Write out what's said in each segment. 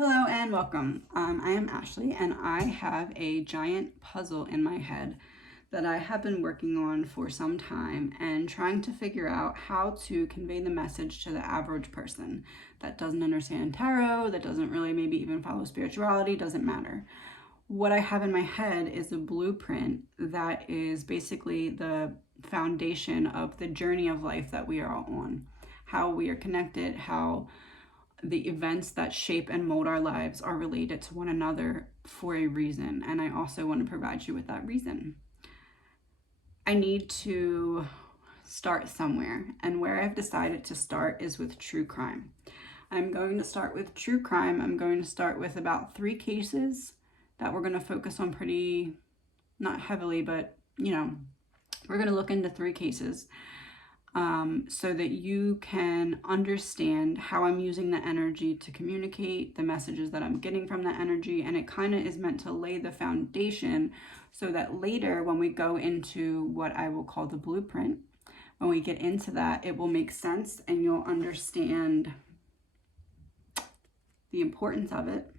Hello and welcome. I am Ashley and I have a giant puzzle in my head that I have been working on for some time and trying to figure out how to convey the message to the average person that doesn't understand tarot, that doesn't really maybe even follow spirituality, doesn't matter. What I have in my head is a blueprint that is basically the foundation of the journey of life that we are all on, how we are connected, how the events that shape and mold our lives are related to one another for a reason. And I also want to provide you with that reason. I need to start somewhere, and where I've decided to start is with true crime. I'm going to start with true crime. I'm going to start with about 3 cases that we're going to focus on pretty, not heavily, but we're going to look into 3 cases. So that you can understand how I'm using the energy to communicate the messages that I'm getting from that energy. And it kind of is meant to lay the foundation so that later when we go into what I will call the blueprint, when we get into that, it will make sense and you'll understand the importance of it,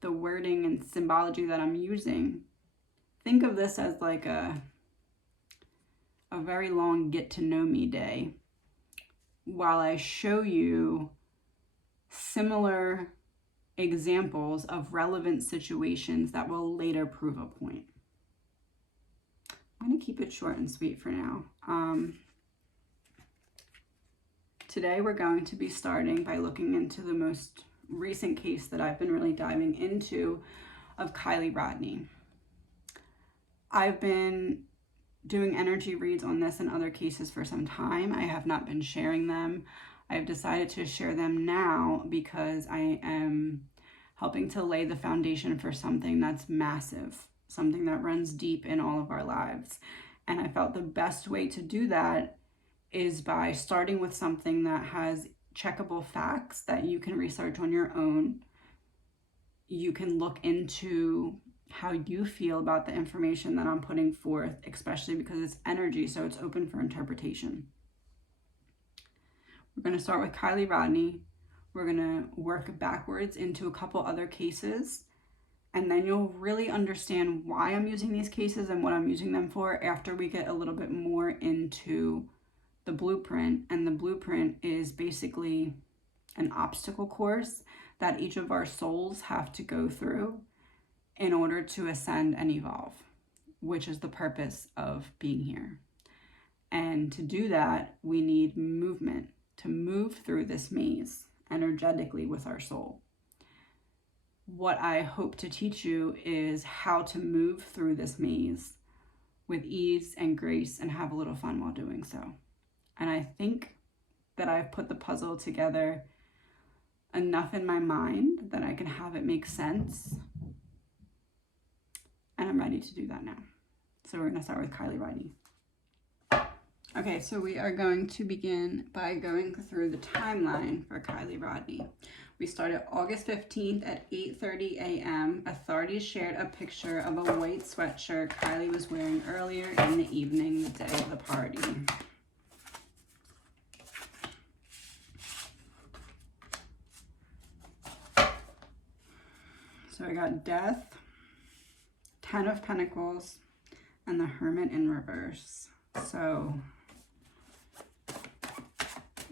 the wording and symbology that I'm using. Think of this as like a very long get to know me day while I show you similar examples of relevant situations that will later prove a point. I'm going to keep it short and sweet for now. Today we're going to be starting by looking into the most recent case that I've been really diving into of Kylie Rodney. I've been doing energy reads on this and other cases for some time. I have not been sharing them. I've decided to share them now because I am helping to lay the foundation for something that's massive, something that runs deep in all of our lives. And I felt the best way to do that is by starting with something that has checkable facts that you can research on your own. You can look into how you feel about the information that I'm putting forth, especially because it's energy, so it's open for interpretation. We're going to start with Kylie Rodney. We're going to work backwards into a couple other cases, and then you'll really understand why I'm using these cases and what I'm using them for after we get a little bit more into the blueprint. And the blueprint is basically an obstacle course that each of our souls have to go through in order to ascend and evolve, which is the purpose of being here. And to do that, we need movement to move through this maze energetically with our soul. What I hope to teach you is how to move through this maze with ease and grace and have a little fun while doing so. And I think that I've put the puzzle together enough in my mind that I can have it make sense. And I'm ready to do that now. So we're going to start with Kylie Rodney. Okay, so we are going to begin by going through the timeline for Kylie Rodney. We started August 15th at 8:30 a.m. Authorities shared a picture of a white sweatshirt Kylie was wearing earlier in the evening, the day of the party. So I got Death, 10 of Pentacles, and the Hermit in reverse. So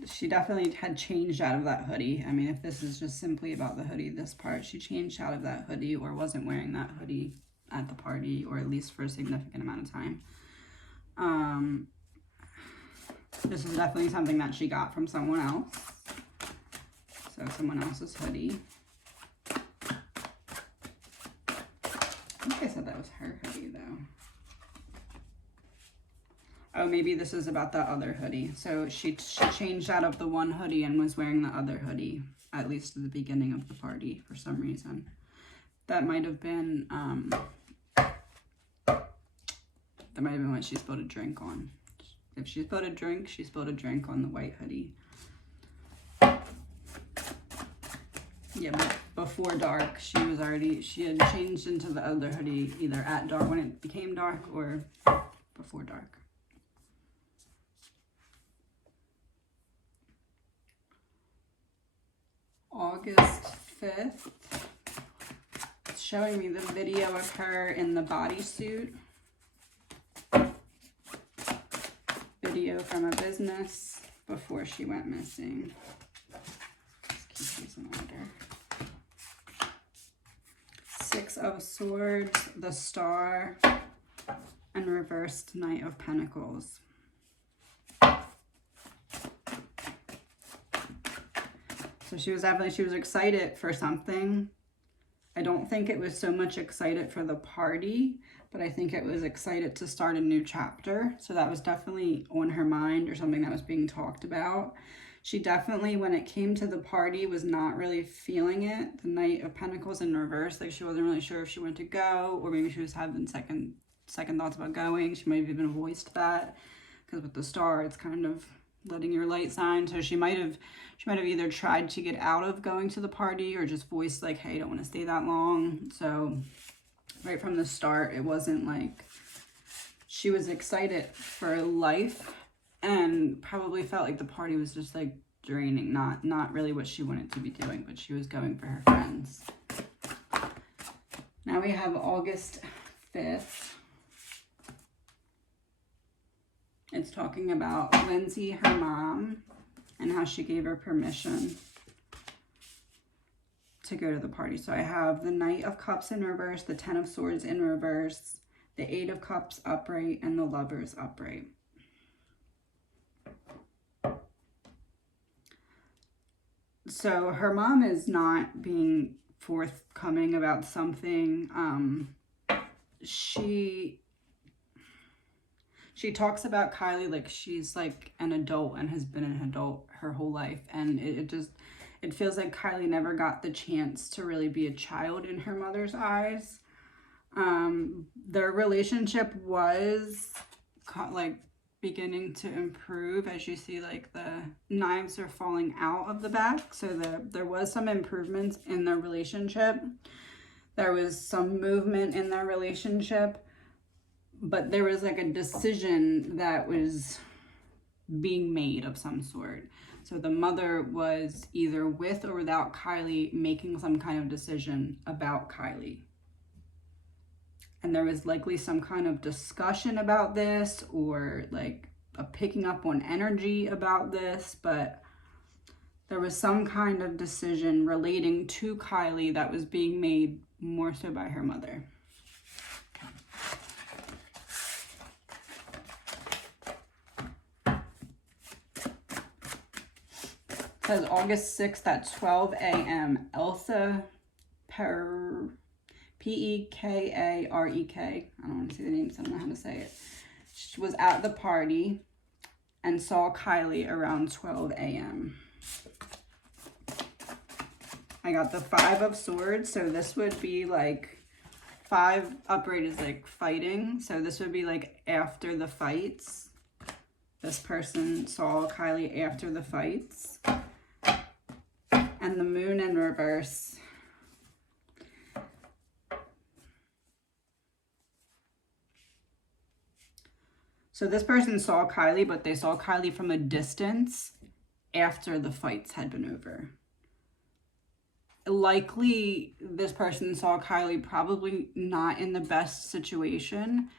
she definitely had changed out of that hoodie. I mean, if this is just simply about the hoodie, this part, she changed out of that hoodie or wasn't wearing that hoodie at the party, or at least for a significant amount of time. This is definitely something that she got from someone else. So someone else's hoodie. I think I said that was her hoodie though. Oh, maybe this is about the other hoodie. So she changed out of the one hoodie and was wearing the other hoodie, at least at the beginning of the party for some reason. That might have been what she spilled a drink on. If she spilled a drink, she spilled a drink on the white hoodie. Yeah, but before dark, she had changed into the other hoodie either at dark when it became dark or before dark. August 5th. It's showing me the video of her in the bodysuit. Video from a business before she went missing. Let's keep these in order. 6 of Swords, the Star, and reversed Knight of Pentacles. So she was excited for something. I don't think it was so much excited for the party, but I think it was excited to start a new chapter. So that was definitely on her mind, or something that was being talked about. She definitely, when it came to the party, was not really feeling it. The Knight of Pentacles in reverse, like she wasn't really sure if she wanted to go, or maybe she was having second thoughts about going. She might have even voiced that, because with the Star, it's kind of letting your light shine. So she might have either tried to get out of going to the party, or just voiced like, hey, I don't want to stay that long. So right from the start, it wasn't like she was excited for life, and probably felt like the party was just like draining, not really what she wanted to be doing, but she was going for her friends. Now we have August 5th. It's talking about Lindsay, her mom, and how she gave her permission to go to the party. So I have the Knight of Cups in reverse, the 10 of Swords in reverse, the 8 of Cups upright, and the Lovers upright. So her mom is not being forthcoming about something. She talks about Kylie like she's like an adult and has been an adult her whole life. And it feels like Kylie never got the chance to really be a child in her mother's eyes. Their relationship was like beginning to improve, as you see like the knives are falling out of the back. So there was some improvements in their relationship. There was some movement in their relationship, but there was like a decision that was being made of some sort. So the mother was either with or without Kylie making some kind of decision about Kylie. And there was likely some kind of discussion about this, or like a picking up on energy about this, but there was some kind of decision relating to Kylie that was being made more so by her mother. It says August 6th at 12 a.m. Elsa P-E-K-A-R-E-K. I don't want to say the name, so I don't know how to say it. She was at the party and saw Kylie around 12 a.m. I got the 5 of Swords, so this would be like 5 upright is like fighting. So this would be like after the fights. This person saw Kylie after the fights. And the Moon in reverse. So this person saw Kylie, but they saw Kylie from a distance after the fights had been over. Likely, this person saw Kylie probably not in the best situation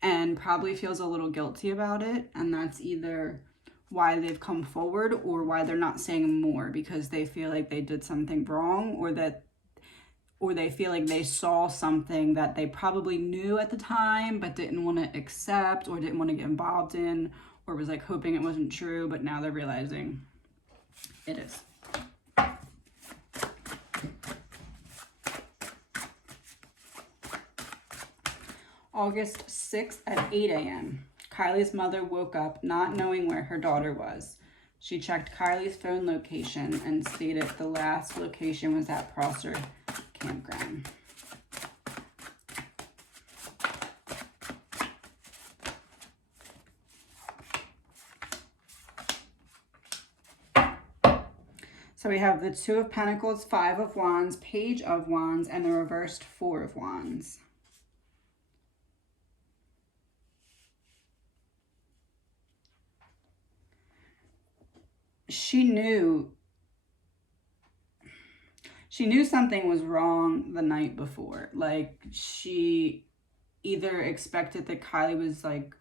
and probably feels a little guilty about it. And that's either why they've come forward or why they're not saying more, because they feel like they did something wrong, or they feel like they saw something that they probably knew at the time but didn't want to accept, or didn't want to get involved in, or was like hoping it wasn't true, but now they're realizing it is. August 6th at 8 a.m. Kylie's mother woke up not knowing where her daughter was. She checked Kylie's phone location and stated the last location was at Prosser Campground. So we have the 2 of Pentacles, 5 of Wands, Page of Wands, and the reversed 4 of Wands. She knew she knew something was wrong the night before. Like, she either expected that Kylie was like,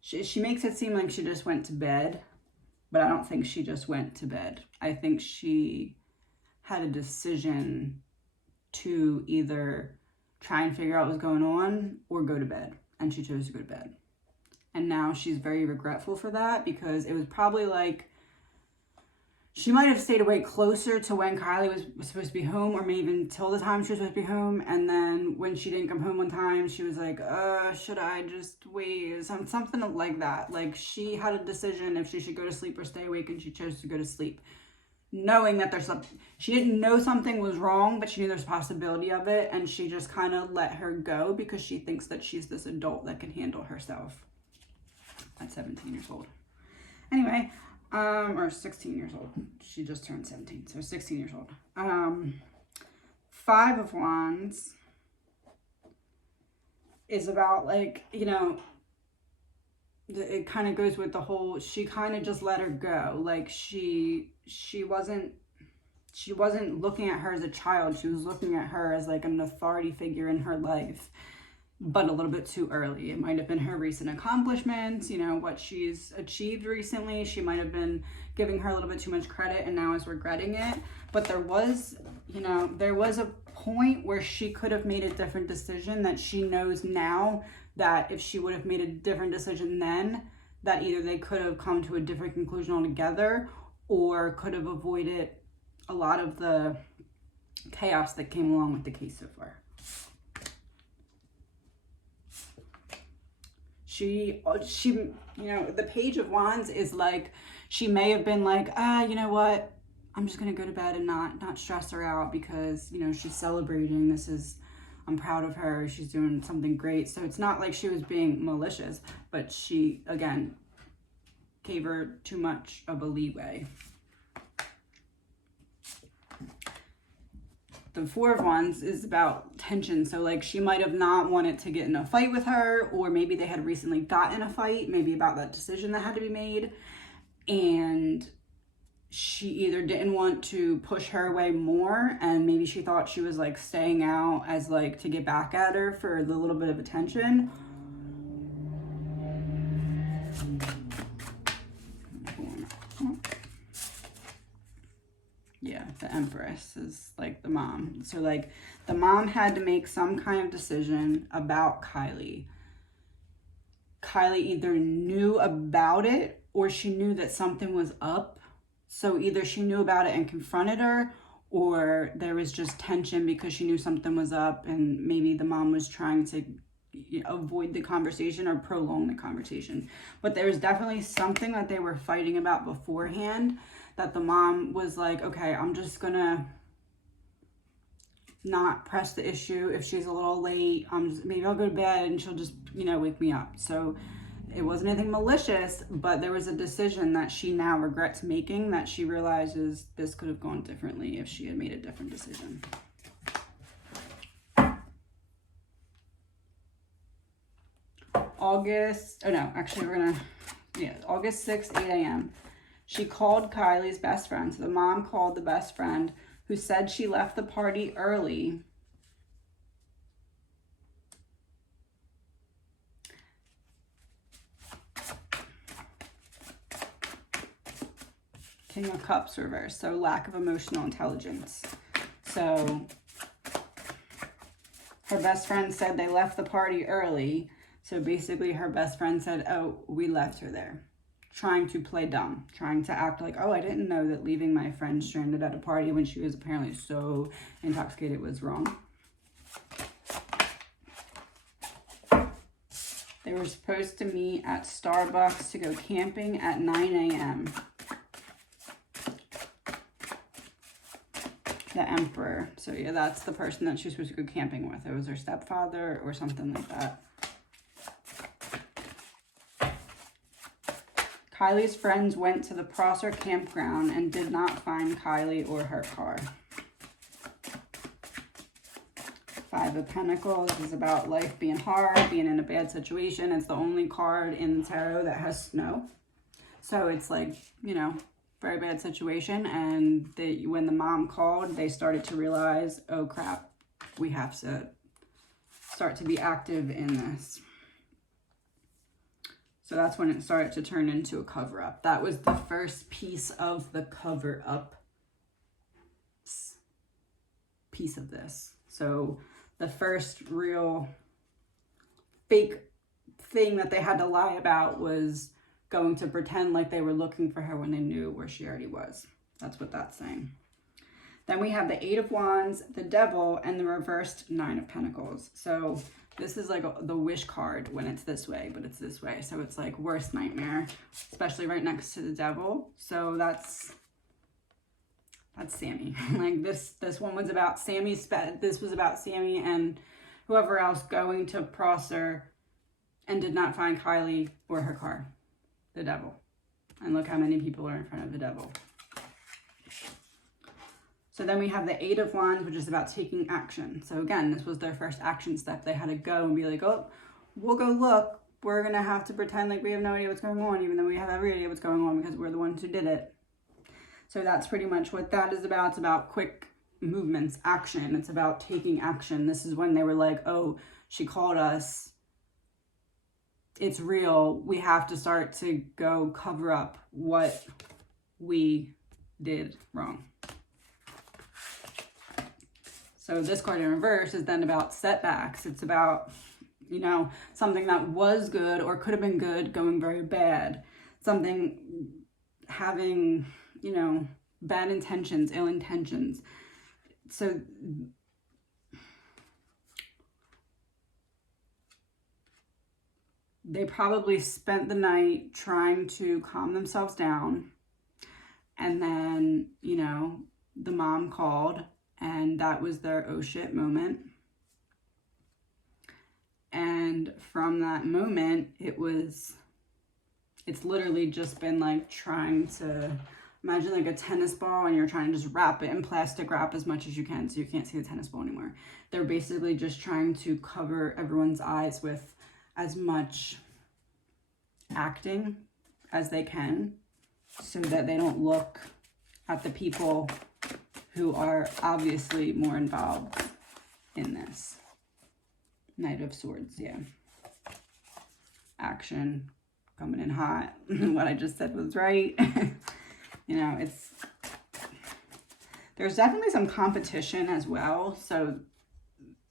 she makes it seem like she just went to bed, but I don't think she just went to bed. I think she had a decision to either try and figure out what's going on or go to bed, and she chose to go to bed. And now she's very regretful for that, because it was probably like, she might have stayed awake closer to when Kylie was supposed to be home, or maybe even till the time she was supposed to be home. And then when she didn't come home one time, she was like, should I just wait? Something like that. Like, she had a decision if she should go to sleep or stay awake, and she chose to go to sleep, knowing that there's something. She didn't know something was wrong, but she knew there's a possibility of it, and she just kind of let her go because she thinks that she's this adult that can handle herself at 17 years old. Anyway, or 16 years old. She just turned 17, so 16 years old. 5 of Wands is about, like, you know, it kind of goes with the whole, she kind of just let her go. Like, she wasn't looking at her as a child. She was looking at her as like an authority figure in her life, but a little bit too early. It might have been her recent accomplishments, you know, what she's achieved recently. She might have been giving her a little bit too much credit and now is regretting it. But there was, you know, there was a point where she could have made a different decision, that she knows now that if she would have made a different decision then, that either they could have come to a different conclusion altogether, or could have avoided a lot of the chaos that came along with the case so far. She, you know, the Page of Wands is like, she may have been like, you know what, I'm just gonna go to bed and not stress her out, because, you know, she's celebrating. I'm proud of her. She's doing something great. So it's not like she was being malicious, but she, again, gave her too much of a leeway. The 4 of Wands is about tension. So, like, she might have not wanted to get in a fight with her, or maybe they had recently gotten in a fight, maybe about that decision that had to be made. And she either didn't want to push her away more, and maybe she thought she was like staying out as like to get back at her for the little bit of attention. Yeah, the Empress is like the mom. So like the mom had to make some kind of decision about Kylie. Kylie either knew about it, or she knew that something was up. So either she knew about it and confronted her, or there was just tension because she knew something was up, and maybe the mom was trying to avoid the conversation or prolong the conversation. But there was definitely something that they were fighting about beforehand, that the mom was like, okay, I'm just gonna not press the issue. If she's a little late, maybe I'll go to bed and she'll just, you know, wake me up. So it wasn't anything malicious, but there was a decision that she now regrets making, that she realizes this could have gone differently if she had made a different decision. August 6th, 8 a.m. She called Kylie's best friend. So the mom called the best friend, who said she left the party early. King of Cups reversed, so lack of emotional intelligence. So her best friend said they left the party early. So basically her best friend said, oh, we left her there. Trying to play dumb, trying to act like, oh, I didn't know that leaving my friend stranded at a party when she was apparently so intoxicated was wrong. They were supposed to meet at Starbucks to go camping at 9 a.m. The Emperor. So yeah, that's the person that she was supposed to go camping with. It was her stepfather or something like that. Kylie's friends went to the Prosser campground and did not find Kylie or her car. 5 of Pentacles is about life being hard, being in a bad situation. It's the only card in the tarot that has snow. So it's like, you know, very bad situation. And when the mom called, they started to realize, oh crap, we have to start to be active in this. So that's when it started to turn into a cover-up. That was the first piece of the cover-up piece of this. So the first real fake thing that they had to lie about was going to pretend like they were looking for her when they knew where she already was. That's what that's saying. Then we have the 8 of Wands, the Devil, and the reversed 9 of Pentacles. So this is like the wish card when it's this way, but it's this way. So it's like worst nightmare, especially right next to the Devil. So that's Sammy. Like this one was about Sammy's, this was about Sammy and whoever else going to Prosser and did not find Kylie or her car, the Devil. And look how many people are in front of the Devil. So then we have the 8 of Wands, which is about taking action. So again, this was their first action step. They had to go and be like, oh, we'll go look. We're going to have to pretend like we have no idea what's going on, even though we have every idea what's going on because we're the ones who did it. So that's pretty much what that is about. It's about quick movements, action. It's about taking action. This is when they were like, oh, she called us. It's real. We have to start to go cover up what we did wrong. So this card in reverse is then about setbacks. It's about, you know, something that was good or could have been good going very bad. Something having, you know, bad intentions, ill intentions. So they probably spent the night trying to calm themselves down. And then, you know, the mom called. And that was their oh shit moment. And from that moment, it's literally just been like trying to, imagine like a tennis ball and you're trying to just wrap it in plastic wrap as much as you can so you can't see the tennis ball anymore. They're basically just trying to cover everyone's eyes with as much acting as they can so that they don't look at the people who are obviously more involved in this. Knight of Swords, yeah. Action, coming in hot. What I just said was right. You know, there's definitely some competition as well. So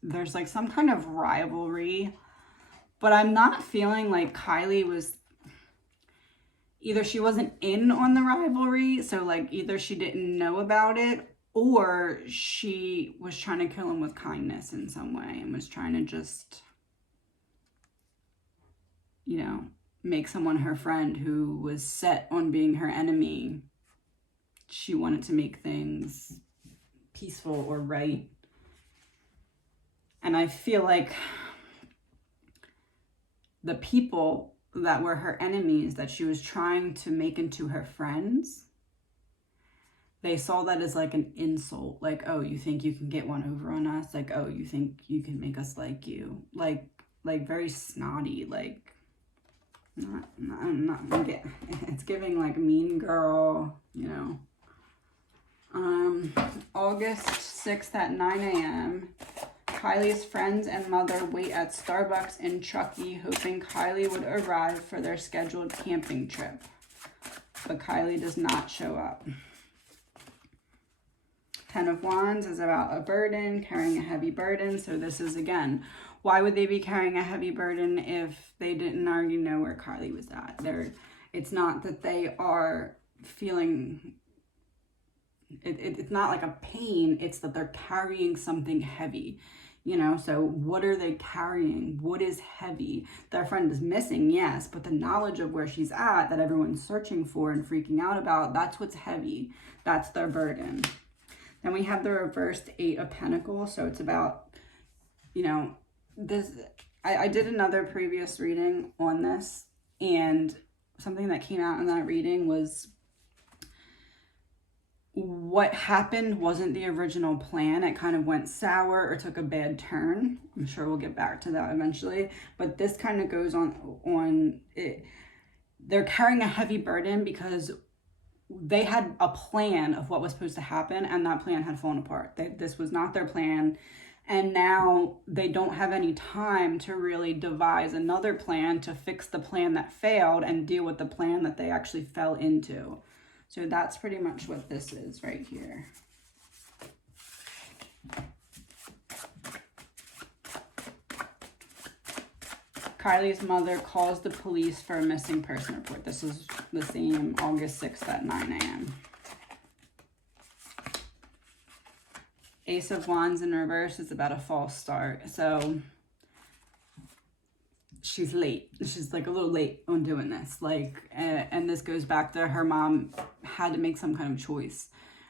there's like some kind of rivalry. But I'm not feeling like Kylie was, either she wasn't in on the rivalry, so like either she didn't know about it, or she was trying to kill him with kindness in some way and was trying to just, you know, make someone her friend who was set on being her enemy. She wanted to make things peaceful or right. And I feel like the people that were her enemies that she was trying to make into her friends, they saw that as like an insult. Like, oh, you think you can get one over on us? Like, oh, you think you can make us like you? Like very snotty. Like, it's giving like mean girl, you know. August 6th at 9 a.m. Kylie's friends and mother wait at Starbucks in Truckee, hoping Kylie would arrive for their scheduled camping trip. But Kylie does not show up. 10 of Wands is about a burden, carrying a heavy burden. So this is, again, why would they be carrying a heavy burden if they didn't already know where Kylie was at? It's not that they are feeling, it's not like a pain, it's that they're carrying something heavy. You know, so what are they carrying? What is heavy? Their friend is missing, yes, but the knowledge of where she's at that everyone's searching for and freaking out about, that's what's heavy. That's their burden. Then we have the reversed 8 of Pentacles. So it's about, you know, this. I did another previous reading on this, and something that came out in that reading was what happened wasn't the original plan. It kind of went sour or took a bad turn. I'm sure we'll get back to that eventually. But this kind of goes on it. They're carrying a heavy burden because they had a plan of what was supposed to happen, and that plan had fallen apart. This was not their plan. And now they don't have any time to really devise another plan to fix the plan that failed and deal with the plan that they actually fell into. So that's pretty much what this is right here. Kylie's mother calls the police for a missing person report. This is the same August 6th at 9 a.m. Ace of Wands in reverse is about a false start. So she's late. She's like a little late on doing this. Like, and this goes back to her mom had to make some kind of choice.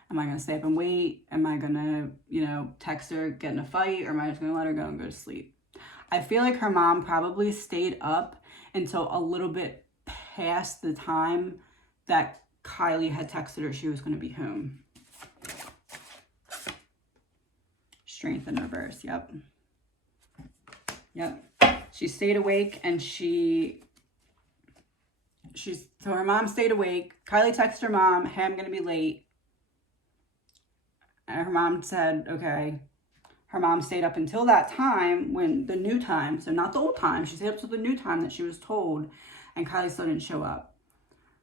Am I going to stay up and wait? Am I going to, you know, text her, get in a fight? Or am I just going to let her go and go to sleep? I feel like her mom probably stayed up until a little bit past the time that Kylie had texted her she was going to be home. Strength in reverse, yep. Yep. She stayed awake and so her mom stayed awake. Kylie texted her mom, hey, I'm going to be late. And her mom said, okay. Her mom stayed up until that time, when the new time, so not the old time, she stayed up till the new time that she was told, and Kylie still didn't show up.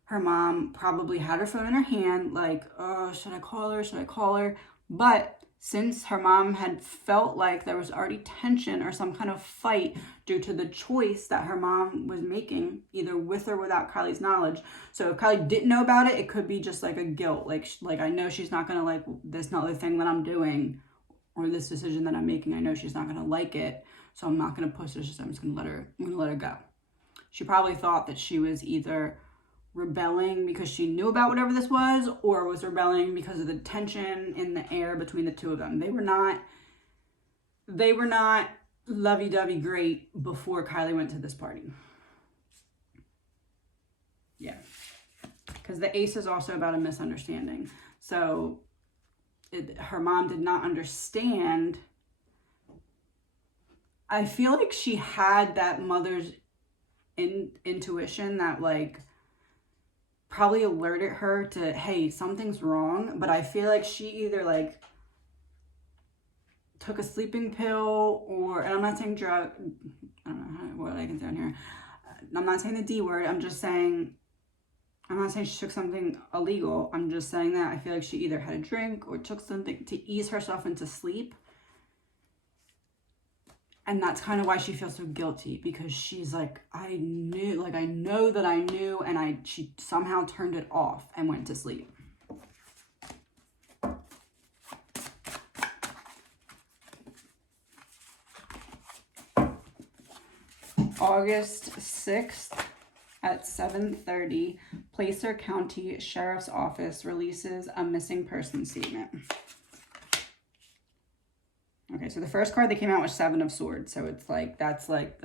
Her mom probably had her phone in her hand, like, oh, should I call her? Should I call her? But since her mom had felt like there was already tension or some kind of fight due to the choice that her mom was making, either with or without Kylie's knowledge. So if Kylie didn't know about it, it could be just like a guilt. Like I know she's not going to like this other thing that I'm doing, or this decision that I'm making. I know she's not going to like it, so I'm not going to push it. I'm just going to let her go. She probably thought that she was either rebelling because she knew about whatever this was, or was rebelling because of the tension in the air between the two of them. They were not lovey-dovey great before Kylie went to this party. Yeah. Because the ace is also about a misunderstanding. So her mom did not understand. I feel like she had that mother's intuition that like probably alerted her to, hey, something's wrong. But I feel like she either like took a sleeping pill, or, and I'm not saying drug, I don't know what I can say on here. I'm not saying the D word. I'm not saying she took something illegal. I'm just saying that I feel like she either had a drink or took something to ease herself into sleep. And that's kind of why she feels so guilty, because she's like, I know that I knew, and she somehow turned it off and went to sleep. August 6th at 7:30, Placer County Sheriff's Office releases a missing person statement. Okay, so the first card that came out was Seven of Swords. So it's like, that's like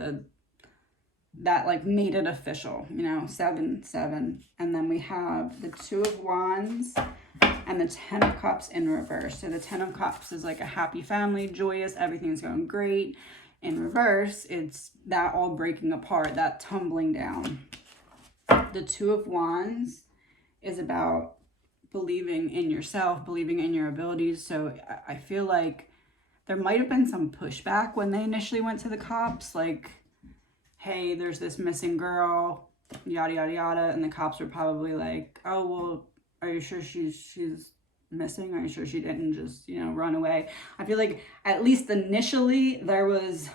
that like made it official, you know, 7, 7. And then we have the Two of Wands and the Ten of Cups in reverse. So the Ten of Cups is like a happy family, joyous, everything's going great. In reverse, it's that all breaking apart, that tumbling down. The Two of Wands is about believing in yourself, believing in your abilities. So I feel like there might have been some pushback when they initially went to the cops, like, hey, there's this missing girl, yada, yada, yada. And the cops were probably like, oh, well, are you sure she's missing? Are you sure she didn't just, you know, run away? I feel like at least initially there was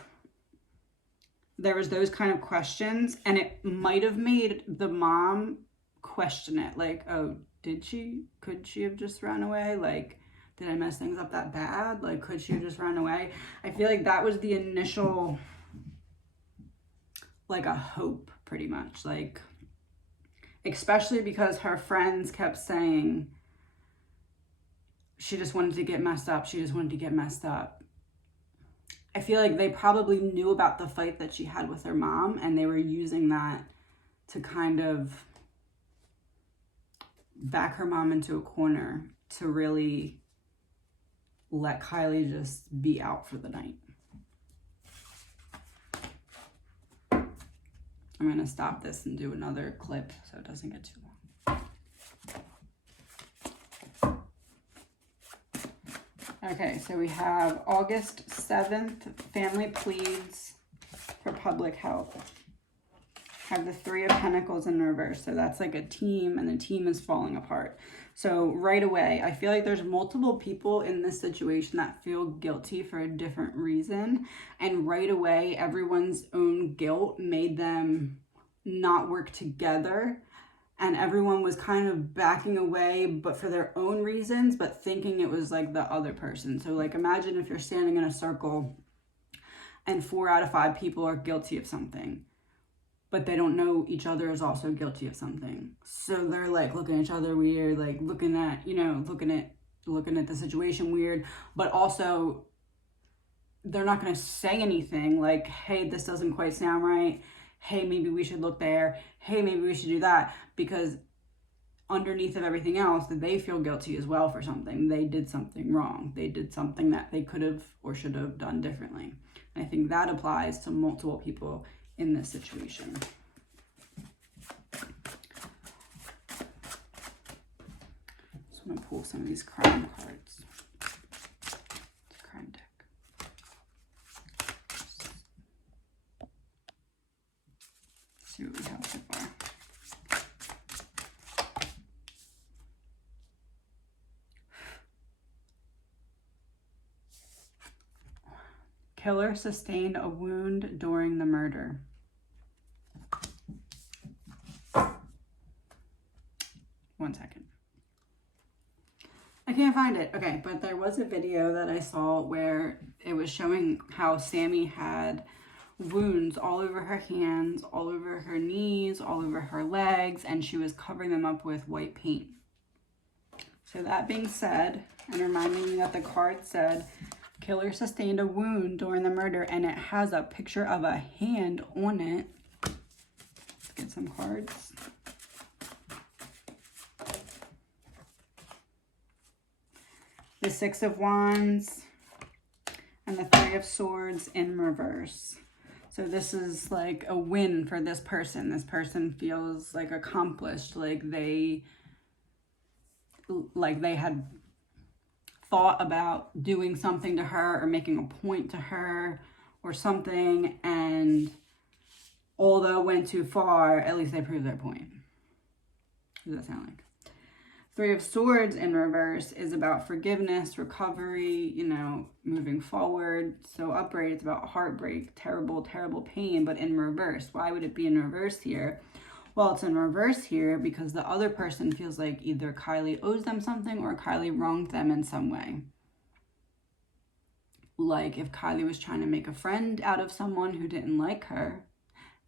those kind of questions, and it might have made the mom question it. Like, oh, could she have just run away? Like, did I mess things up that bad? Like, could she have just run away? I feel like that was the initial, like, a hope, pretty much. Like, especially because her friends kept saying she just wanted to get messed up. She just wanted to get messed up. I feel like they probably knew about the fight that she had with her mom, and they were using that to kind of back her mom into a corner to really let Kylie just be out for the night. I'm going to stop this and do another clip so it doesn't get too long. Okay, so we have August 7th, family pleads for public health. Have the Three of Pentacles in reverse. So that's like a team, and the team is falling apart. So right away, I feel like there's multiple people in this situation that feel guilty for a different reason. And right away, everyone's own guilt made them not work together. And everyone was kind of backing away, but for their own reasons, but thinking it was like the other person. So like imagine if you're standing in a circle and 4 out of 5 people are guilty of something, but they don't know each other is also guilty of something. So they're like looking at each other weird, like looking at, you know, looking at the situation weird, but also they're not going to say anything like, hey, this doesn't quite sound right. Hey, maybe we should look there. Hey, maybe we should do that, because underneath of everything else, they feel guilty as well for something. They did something wrong. They did something that they could have or should have done differently. And I think that applies to multiple people in this situation. So I'm going to pull some of these crime cards. It's a crime deck. Let's see what we have so far. Killer sustained a wound during the murder. One second. I can't find it. Okay, but there was a video that I saw where it was showing how Sammy had wounds all over her hands, all over her knees, all over her legs, and she was covering them up with white paint. So that being said, and reminding me that the card said, killer sustained a wound during the murder, and it has a picture of a hand on it. Let's get some cards. The Six of Wands and the Three of Swords in reverse. So this is like a win for this person. This person feels like accomplished, like they had thought about doing something to her or making a point to her or something, and although it went too far, at least they proved their point. What does that sound like? Three of Swords in reverse is about forgiveness, recovery, you know, moving forward. So upright, it's about heartbreak, terrible, terrible pain, but in reverse. Why would it be in reverse here? Well, it's in reverse here because the other person feels like either Kylie owes them something or Kylie wronged them in some way. Like if Kylie was trying to make a friend out of someone who didn't like her,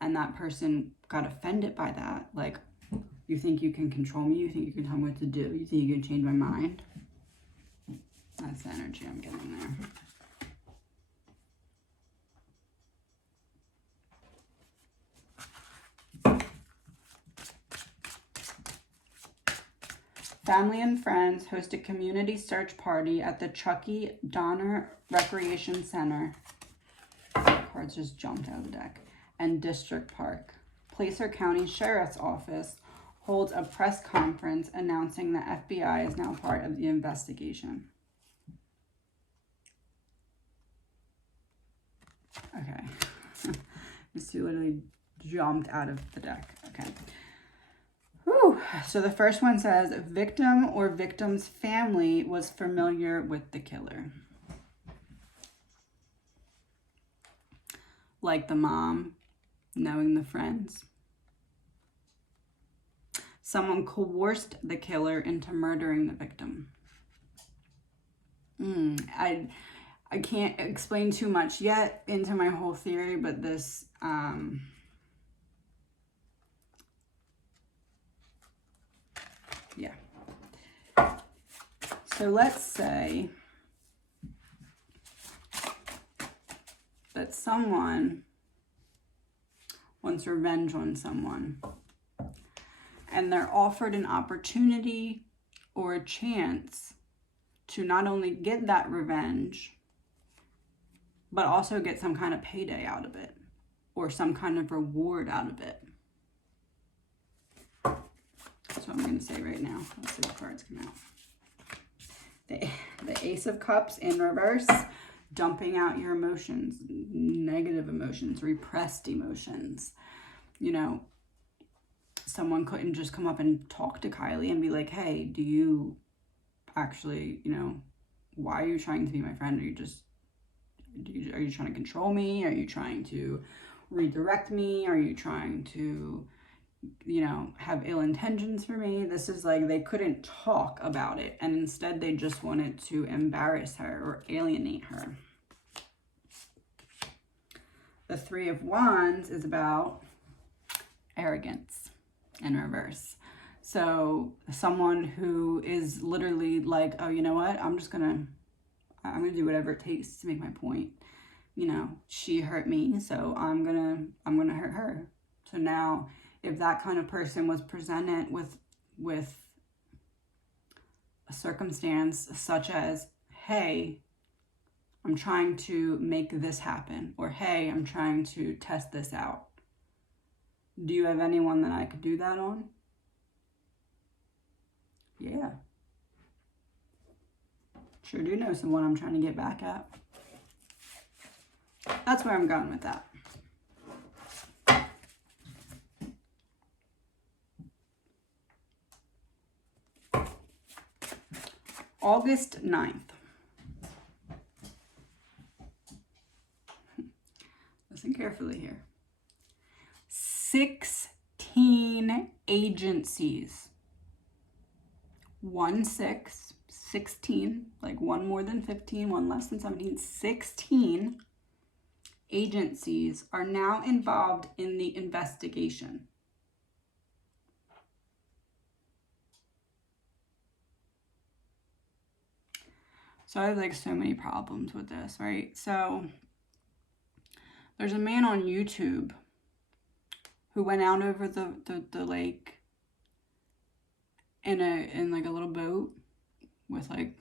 and that person got offended by that, like, you think you can control me? You think you can tell me what to do? You think you can change my mind? That's the energy I'm getting there. Family and friends host a community search party at the Chucky Donner Recreation Center. Cards just jumped out of the deck. And District Park. Placer County Sheriff's Office holds a press conference announcing the FBI is now part of the investigation. Okay. This two literally jumped out of the deck. Okay. Whew. So the first one says, victim or victim's family was familiar with the killer. Like the mom knowing the friends. Someone coerced the killer into murdering the victim. I can't explain too much yet into my whole theory, but this yeah. So let's say that someone wants revenge on someone, and they're offered an opportunity or a chance to not only get that revenge, but also get some kind of payday out of it, or some kind of reward out of it. That's what I'm going to say right now. Let's see what cards come out. The Ace of Cups in reverse, dumping out your emotions, negative emotions, repressed emotions. You know, someone couldn't just come up and talk to Kylie and be like, hey, do you actually, you know, why are you trying to be my friend? Are you just, are you trying to control me? Are you trying to redirect me? Are you trying to, you know, have ill intentions for me? This is like, they couldn't talk about it, and instead they just wanted to embarrass her or alienate her. The Three of Wands is about arrogance in reverse. So someone who is literally like, oh, you know what? I'm gonna do whatever it takes to make my point. You know, she hurt me, so I'm gonna hurt her. So now, if that kind of person was presented with a circumstance such as, hey, I'm trying to make this happen, or hey, I'm trying to test this out. Do you have anyone that I could do that on? Yeah. Sure do know someone I'm trying to get back at. That's where I'm going with that. August 9th. Listen carefully here. 16 agencies. 16, like one more than 15, one less than 17, 16 agencies are now involved in the investigation. So I have like so many problems with this, right? So there's a man on YouTube who went out over the lake in like a little boat with like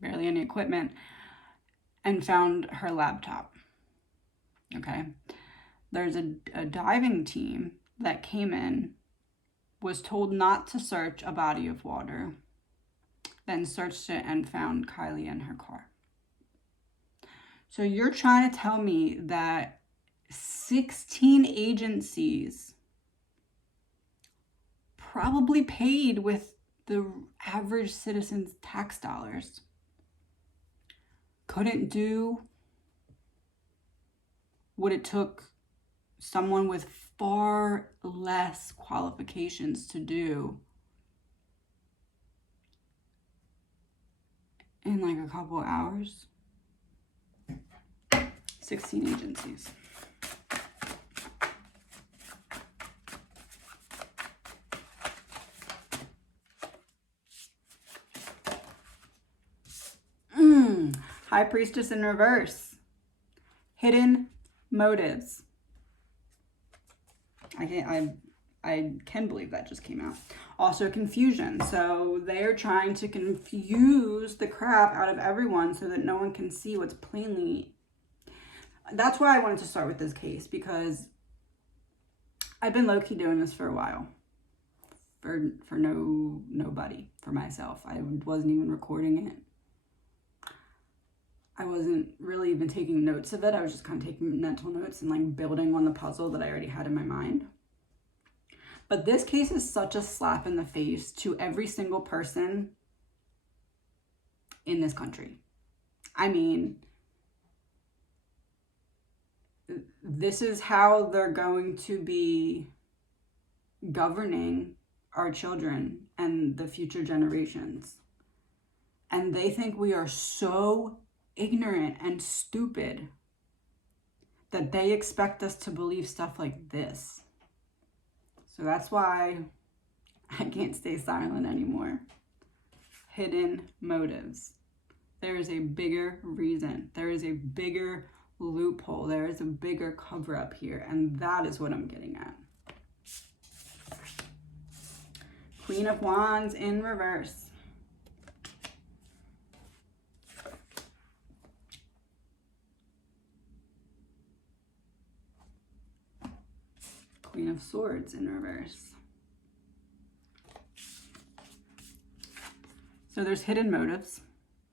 barely any equipment and found her laptop. Okay. There's a diving team that came in, was told not to search a body of water, then searched it and found Kylie in her car. So you're trying to tell me that 16 agencies, probably paid with the average citizen's tax dollars, couldn't do what it took someone with far less qualifications to do in like a couple hours? 16 agencies. High Priestess in reverse. Hidden motives. I can believe that just came out. Also confusion. So they're trying to confuse the crap out of everyone so that no one can see what's plainly. That's why I wanted to start with this case, because I've been low-key doing this for a while. For nobody, for myself. I wasn't even recording it. I wasn't really even taking notes of it. I was just kind of taking mental notes and like building on the puzzle that I already had in my mind. But this case is such a slap in the face to every single person in this country. I mean, this is how they're going to be governing our children and the future generations. And they think we are so ignorant and stupid that they expect us to believe stuff like this. So that's why I can't stay silent anymore. Hidden motives. There is a bigger reason. There is a bigger loophole. There is a bigger cover up here. And that is what I'm getting at. Queen of Wands in reverse. Queen of Swords in reverse. So there's hidden motives.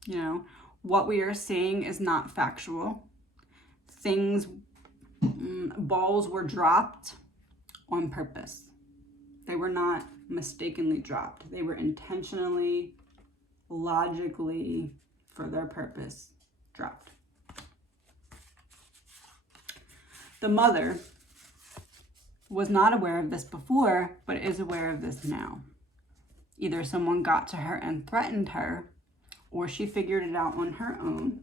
You know, what we are seeing is not factual. Balls were dropped on purpose. They were not mistakenly dropped. They were intentionally, logically, for their purpose, dropped. The mother was not aware of this before, but is aware of this now. Either someone got to her and threatened her, or she figured it out on her own.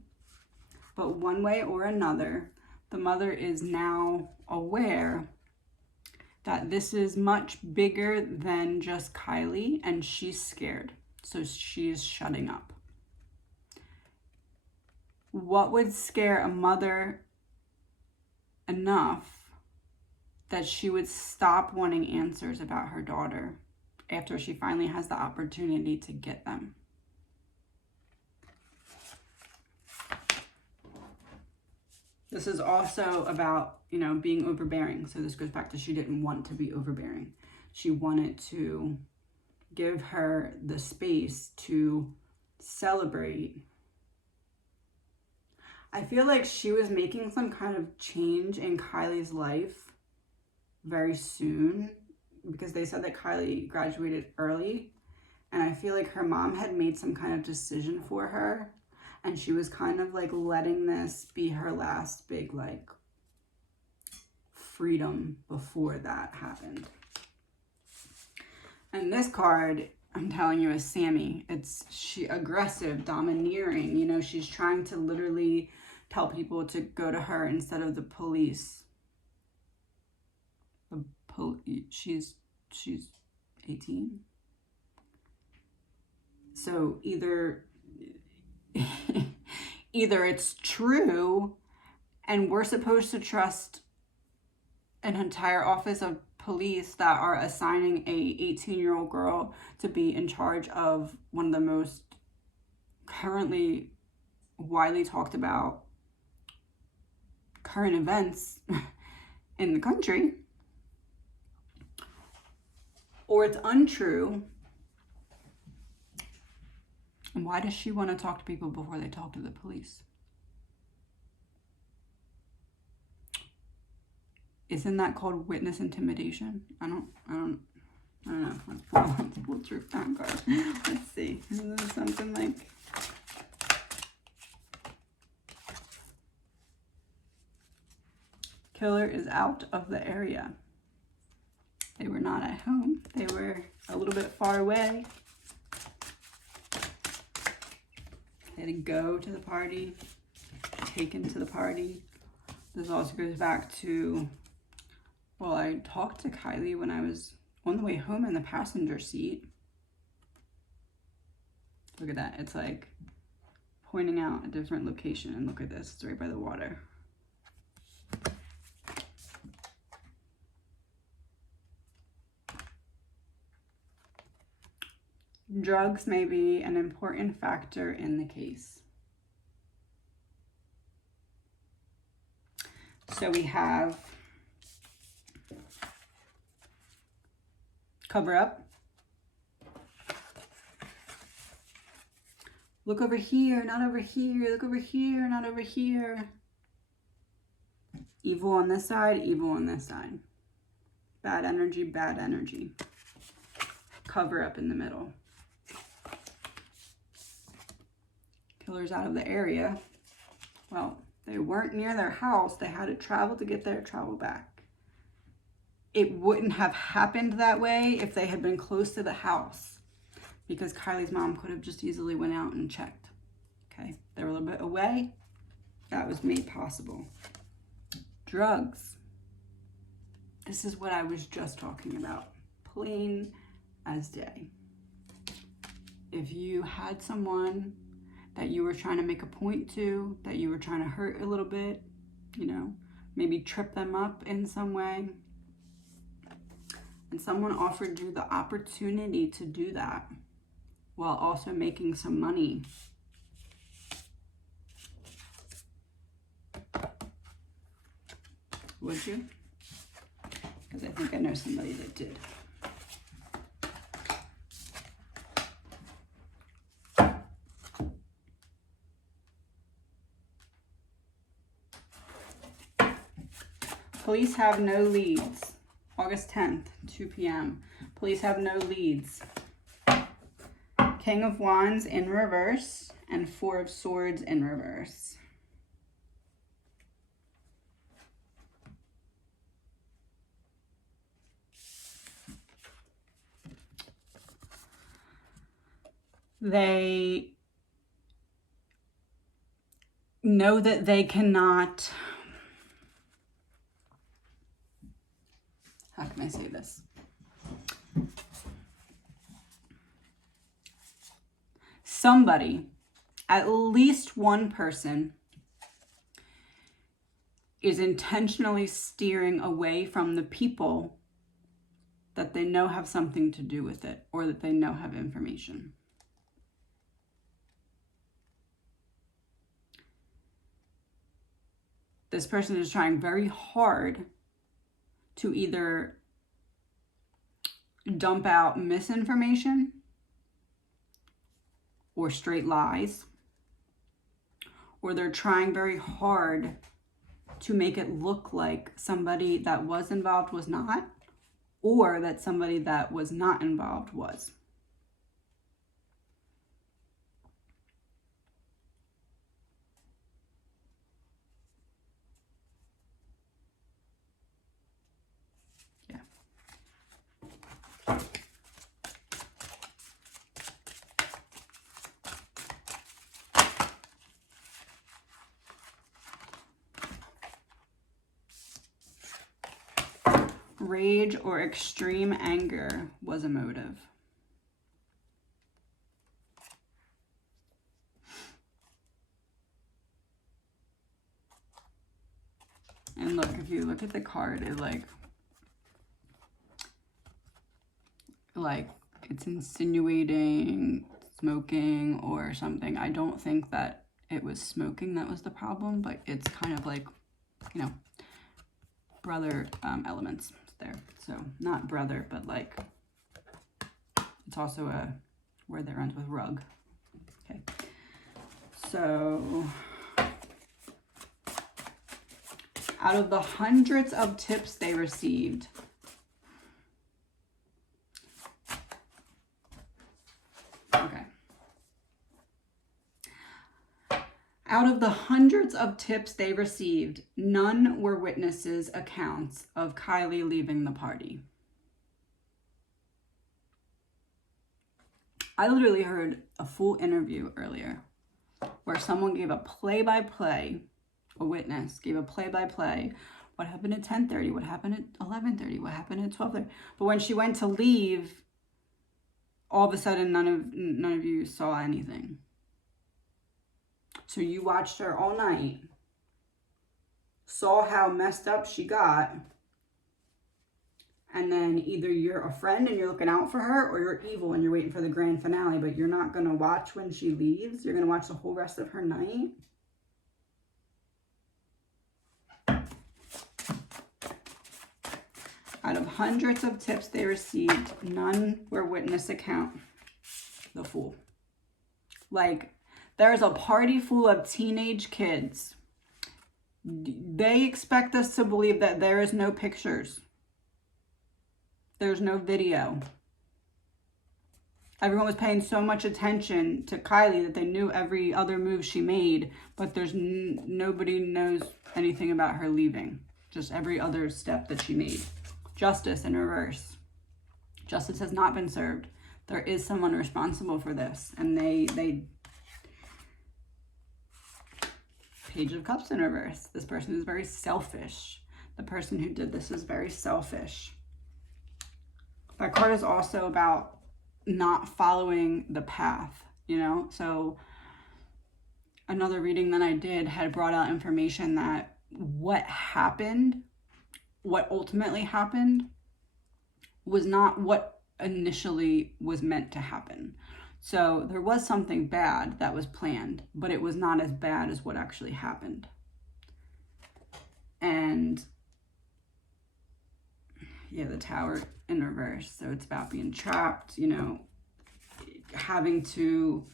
But one way or another, the mother is now aware that this is much bigger than just Kylie, and she's scared. So she's shutting up. What would scare a mother enough that she would stop wanting answers about her daughter after she finally has the opportunity to get them? This is also about, being overbearing. So this goes back to she didn't want to be overbearing. She wanted to give her the space to celebrate. I feel like she was making some kind of change in Kylie's life very soon, because they said that Kylie graduated early, and I feel like her mom had made some kind of decision for her, and she was kind of like letting this be her last big like freedom before that happened. And this card, I'm telling you, is Sammy. She aggressive, domineering, she's trying to literally tell people to go to her instead of the police. She's 18. So either it's true and we're supposed to trust an entire office of police that are assigning a 18-year-old girl to be in charge of one of the most currently widely talked about current events in the country, or it's untrue. And why does she want to talk to people before they talk to the police? Isn't that called witness intimidation? I don't know. Let's pull truth time card. Let's see. Is there something like... Killer is out of the area. They were not at home. They were a little bit far away. They had to go to the party, taken to the party. This also goes back to, well, I talked to Kylie when I was on the way home in the passenger seat. Look at that. It's like pointing out a different location. And look at this. It's right by the water. Drugs may be an important factor in the case. So we have cover up. Look over here, not over here. Look over here, not over here. Evil on this side, evil on this side. Bad energy, bad energy. Cover up in the middle. Killer's out of the area. Well, they weren't near their house. They had to travel to get there, travel back. It wouldn't have happened that way if they had been close to the house, because Kylie's mom could have just easily went out and checked. Okay, they were a little bit away. That was made possible. Drugs. This is what I was just talking about. Plain as day. If you had someone that you were trying to make a point to, that you were trying to hurt a little bit, maybe trip them up in some way, and someone offered you the opportunity to do that while also making some money, would you? Because I think I know somebody that did. Police have no leads. August 10th, 2 p.m. Police have no leads. King of Wands in reverse and Four of Swords in reverse. They know that they cannot, how can I say this? Somebody, at least one person, is intentionally steering away from the people that they know have something to do with it or that they know have information. This person is trying very hard to either dump out misinformation or straight lies, or they're trying very hard to make it look like somebody that was involved was not, or that somebody that was not involved was. Rage or extreme anger was a motive. And look, if you look at the card, it like it's insinuating smoking or something. I don't think that it was smoking that was the problem, but it's kind of like, you know, brother elements there. So not brother, but like it's also a word that rhymes with rug. Okay, so out of the hundreds of tips they received, out of the hundreds of tips they received, none were witnesses' accounts of Kylie leaving the party. I literally heard a full interview earlier where someone gave a play-by-play, a witness gave a play-by-play, what happened at 10:30, what happened at 11:30, what happened at 12:30. But when she went to leave, all of a sudden none of you saw anything. So you watched her all night, saw how messed up she got, and then either you're a friend and you're looking out for her, or you're evil and you're waiting for the grand finale, but you're not going to watch when she leaves. You're going to watch the whole rest of her night. Out of hundreds of tips they received, none were witness account. The Fool. Like, there's a party full of teenage kids. They expect us to believe that there is no pictures. There's no video. Everyone was paying so much attention to Kylie that they knew every other move she made, but there's nobody knows anything about her leaving. Just every other step that she made. Justice in reverse. Justice has not been served. There is someone responsible for this, and they Page of Cups in reverse. This person is very selfish. The person who did this is very selfish. That card is also about not following the path, you know? So another reading that I did had brought out information that what happened, what ultimately happened, was not what initially was meant to happen. So there was something bad that was planned, but it was not as bad as what actually happened. And yeah, the Tower in reverse. So it's about being trapped, you know, having to...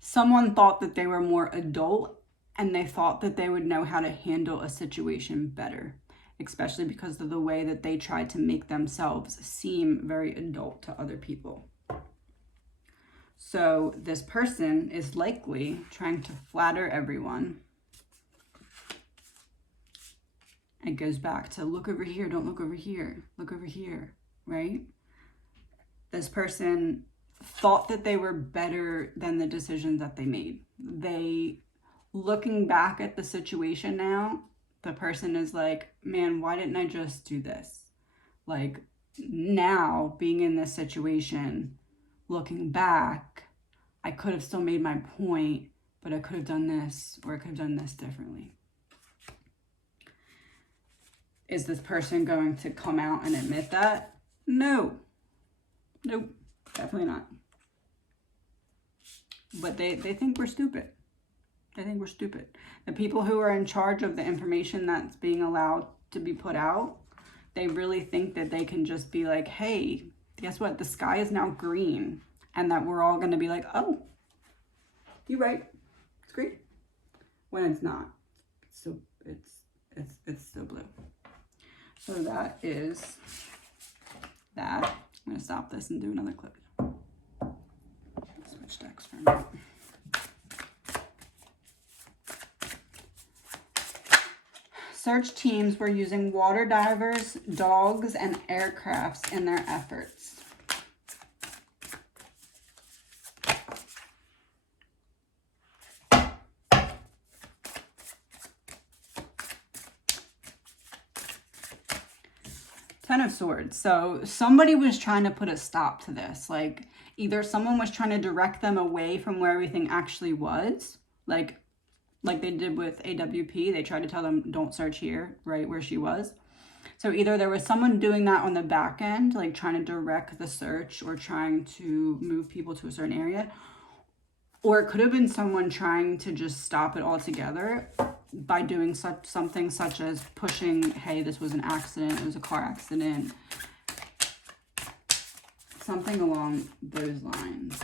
Someone thought that they were more adult and they thought that they would know how to handle a situation better, especially because of the way that they tried to make themselves seem very adult to other people. So this person is likely trying to flatter everyone. It goes back to look over here, don't look over here, look over here, right? This person thought that they were better than the decisions that they made. Looking back at the situation now, the person is like, man, why didn't I just do this? Like, now being in this situation, looking back, I could have still made my point, but I could have done this, or I could have done this differently. Is this person going to come out and admit that? No. Nope, definitely not. But they think we're stupid. They think we're stupid. The people who are in charge of the information that's being allowed to be put out, they really think that they can just be like, hey, guess what? The sky is now green. And that we're all going to be like, oh, you're right. It's great. When it's not. So it's still blue. So that is that. I'm going to stop this and do another clip. Switch decks for a minute. Search teams were using water divers, dogs, and aircrafts in their efforts. Ten of Swords. So somebody was trying to put a stop to this. Like, either someone was trying to direct them away from where everything actually was, like they did with AWP. They tried to tell them, don't search here, right where she was. So either there was someone doing that on the back end, like trying to direct the search or trying to move people to a certain area, or it could have been someone trying to just stop it altogether by doing something such as pushing, hey, this was an accident, it was a car accident, something along those lines.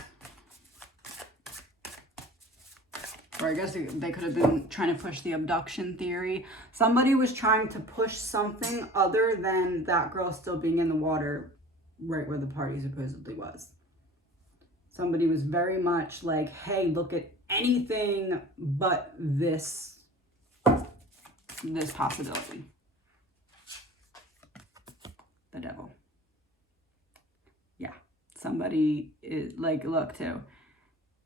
Or I guess they could have been trying to push the abduction theory. Somebody was trying to push something other than that girl still being in the water right where the party supposedly was. Somebody was very much like, hey, look at anything but this possibility. The devil. Yeah. Somebody is like, look too.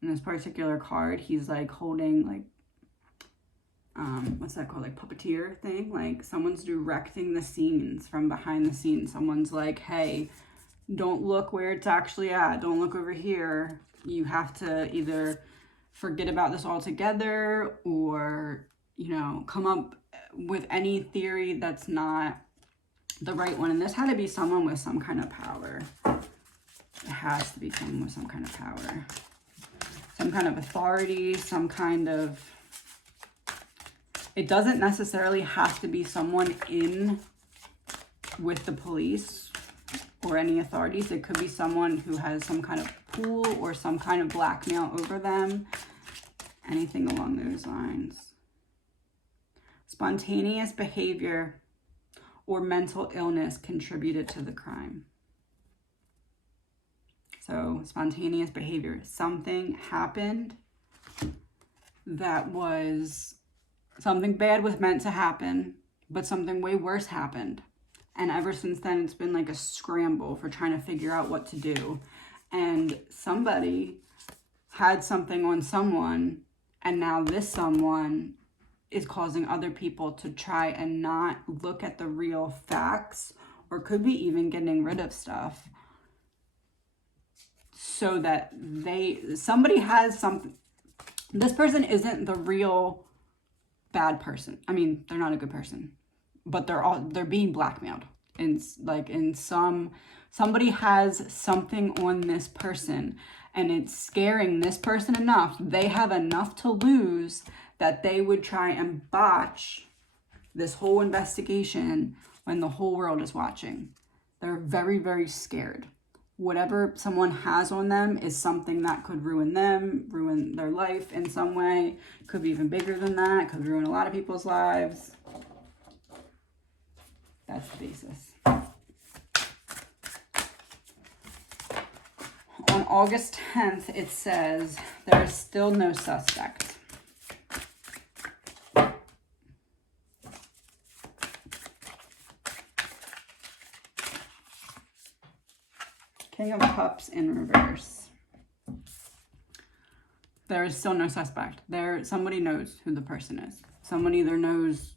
In this particular card, he's like holding like, what's that called? Like puppeteer thing. Like someone's directing the scenes from behind the scenes. Someone's like, hey, don't look where it's actually at. Don't look over here. You have to either forget about this altogether or, you know, come up with any theory that's not the right one. And this had to be someone with some kind of power. It has to be someone with some kind of power. Some kind of authority, some kind of... It doesn't necessarily have to be someone in with the police or any authorities. It could be someone who has some kind of pull or some kind of blackmail over them. Anything along those lines. Spontaneous behavior or mental illness contributed to the crime. So spontaneous behavior. Something happened that was... Something bad was meant to happen, but something way worse happened. And ever since then, it's been like a scramble for trying to figure out what to do. And somebody had something on someone, and now this someone is causing other people to try and not look at the real facts, or could be even getting rid of stuff, so that somebody has something. This person isn't the real bad person. I mean, they're not a good person, but they're being blackmailed. And like somebody has something on this person, and it's scaring this person enough. They have enough to lose that they would try and botch this whole investigation when the whole world is watching. They're very, very scared. whatever someone has on them is something that could ruin them, ruin their life in some way. Could be even bigger than that. Could ruin a lot of people's lives. That's the basis. On August 10th, it says, there is still no suspect. King of Cups in reverse. There is still no suspect. Somebody knows who the person is. Someone either knows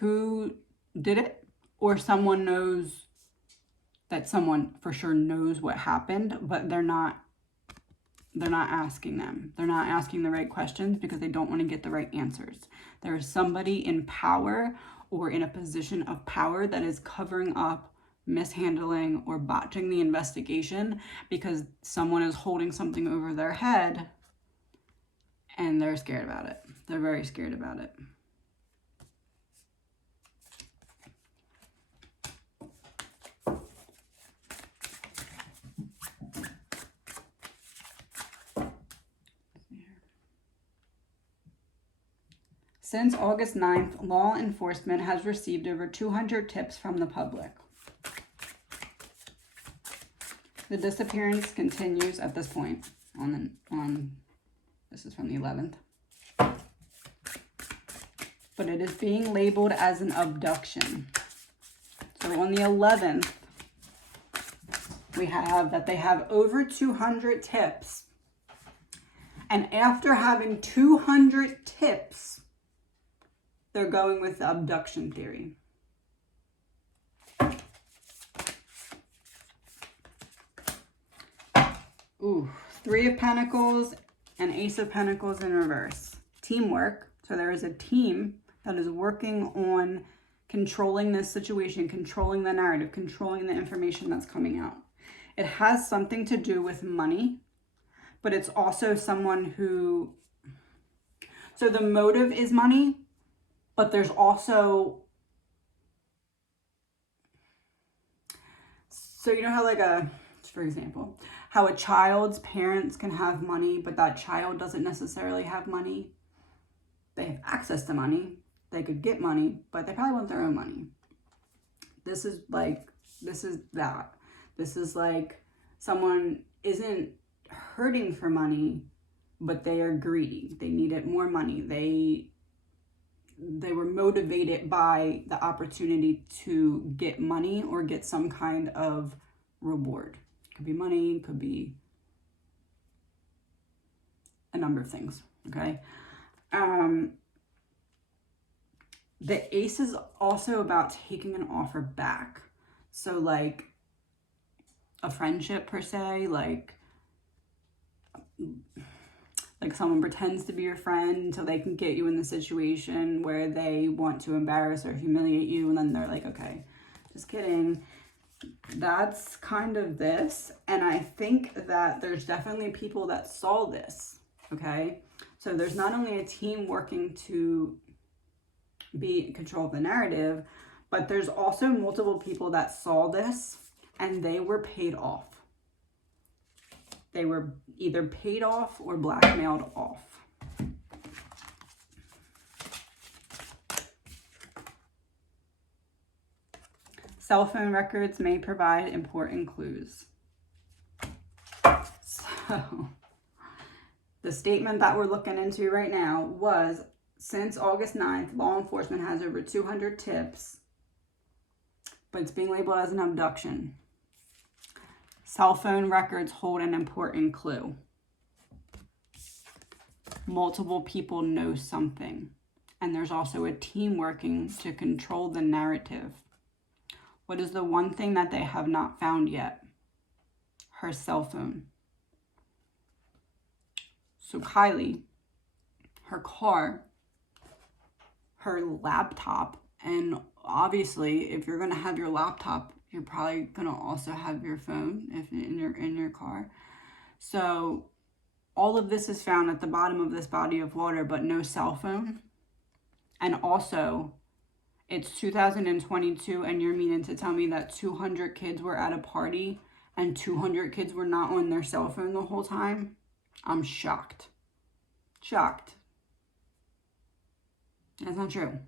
who did it, or someone knows that someone for sure knows what happened, but they're not asking them. They're not asking the right questions because they don't want to get the right answers. There is somebody in power or in a position of power that is covering up, mishandling, or botching the investigation because someone is holding something over their head and they're scared about it. They're very scared about it. Since August 9th, law enforcement has received over 200 tips from the public. The disappearance continues at this point this is from the 11th. But it is being labeled as an abduction. So on the 11th, we have that they have over 200 tips. And after having 200 tips, they're going with the abduction theory. Ooh, Three of Pentacles and Ace of Pentacles in reverse. Teamwork. So there is a team that is working on controlling this situation, controlling the narrative, controlling the information that's coming out. It has something to do with money, but it's also someone who... So the motive is money, but there's also... So you know how for example, how a child's parents can have money, but that child doesn't necessarily have money. They have access to money. They could get money, but they probably want their own money. This is that. This is like someone isn't hurting for money, but they are greedy. They needed more money. They were motivated by the opportunity to get money or get some kind of reward. Could be money, could be a number of things, okay? The Ace is also about taking an offer back. So like a friendship per se, like someone pretends to be your friend until they can get you in the situation where they want to embarrass or humiliate you, and then they're like, okay, just kidding. That's kind of this, and I think that there's definitely people that saw this, okay? So there's not only a team working to be in control of the narrative, but there's also multiple people that saw this and they were paid off. They were either paid off or blackmailed off. Cell phone records may provide important clues. So, the statement that we're looking into right now was, since August 9th, law enforcement has over 200 tips, but it's being labeled as an abduction. Cell phone records hold an important clue. Multiple people know something, and there's also a team working to control the narrative. What is the one thing that they have not found yet? Her cell phone. So Kylie, her car, her laptop, and obviously if you're going to have your laptop, you're probably going to also have your phone if in your car. So all of this is found at the bottom of this body of water, but no cell phone. And also It's 2022 and you're meaning to tell me that 200 kids were at a party and 200 kids were not on their cell phone the whole time? I'm shocked. Shocked. That's not true.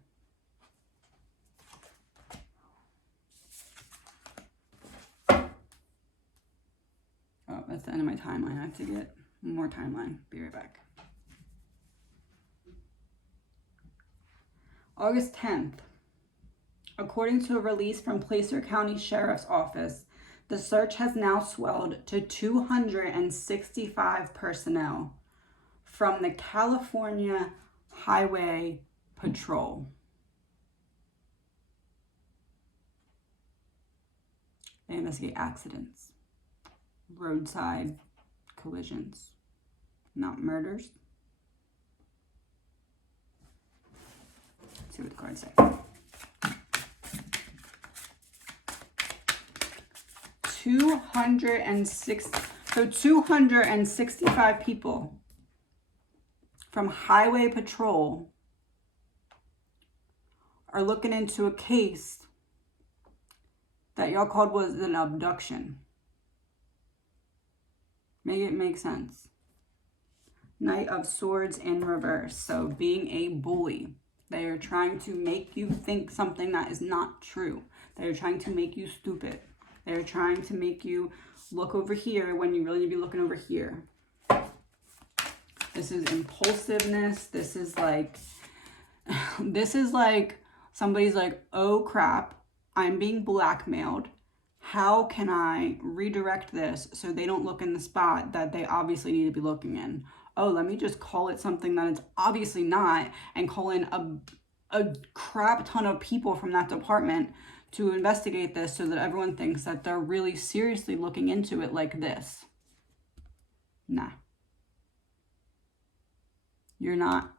Oh, that's the end of my timeline. I have to get more timeline. Be right back. August 10th. According to a release from Placer County Sheriff's Office, the search has now swelled to 265 personnel from the California Highway Patrol. They investigate accidents, roadside collisions, not murders. Let's see what the cards say. 265 people from Highway Patrol are looking into a case that y'all called was an abduction. Make it make sense. Knight of Swords in reverse. So being a bully. They are trying to make you think something that is not true. They are trying to make you stupid. They're trying to make you look over here when you really need to be looking over here. This is impulsiveness. This is like somebody's like, oh crap, I'm being blackmailed. How can I redirect this so they don't look in the spot that they obviously need to be looking in? Oh, let me just call it something that it's obviously not and call in a crap ton of people from that department to investigate this so that everyone thinks that they're really seriously looking into it like this. Nah. You're not.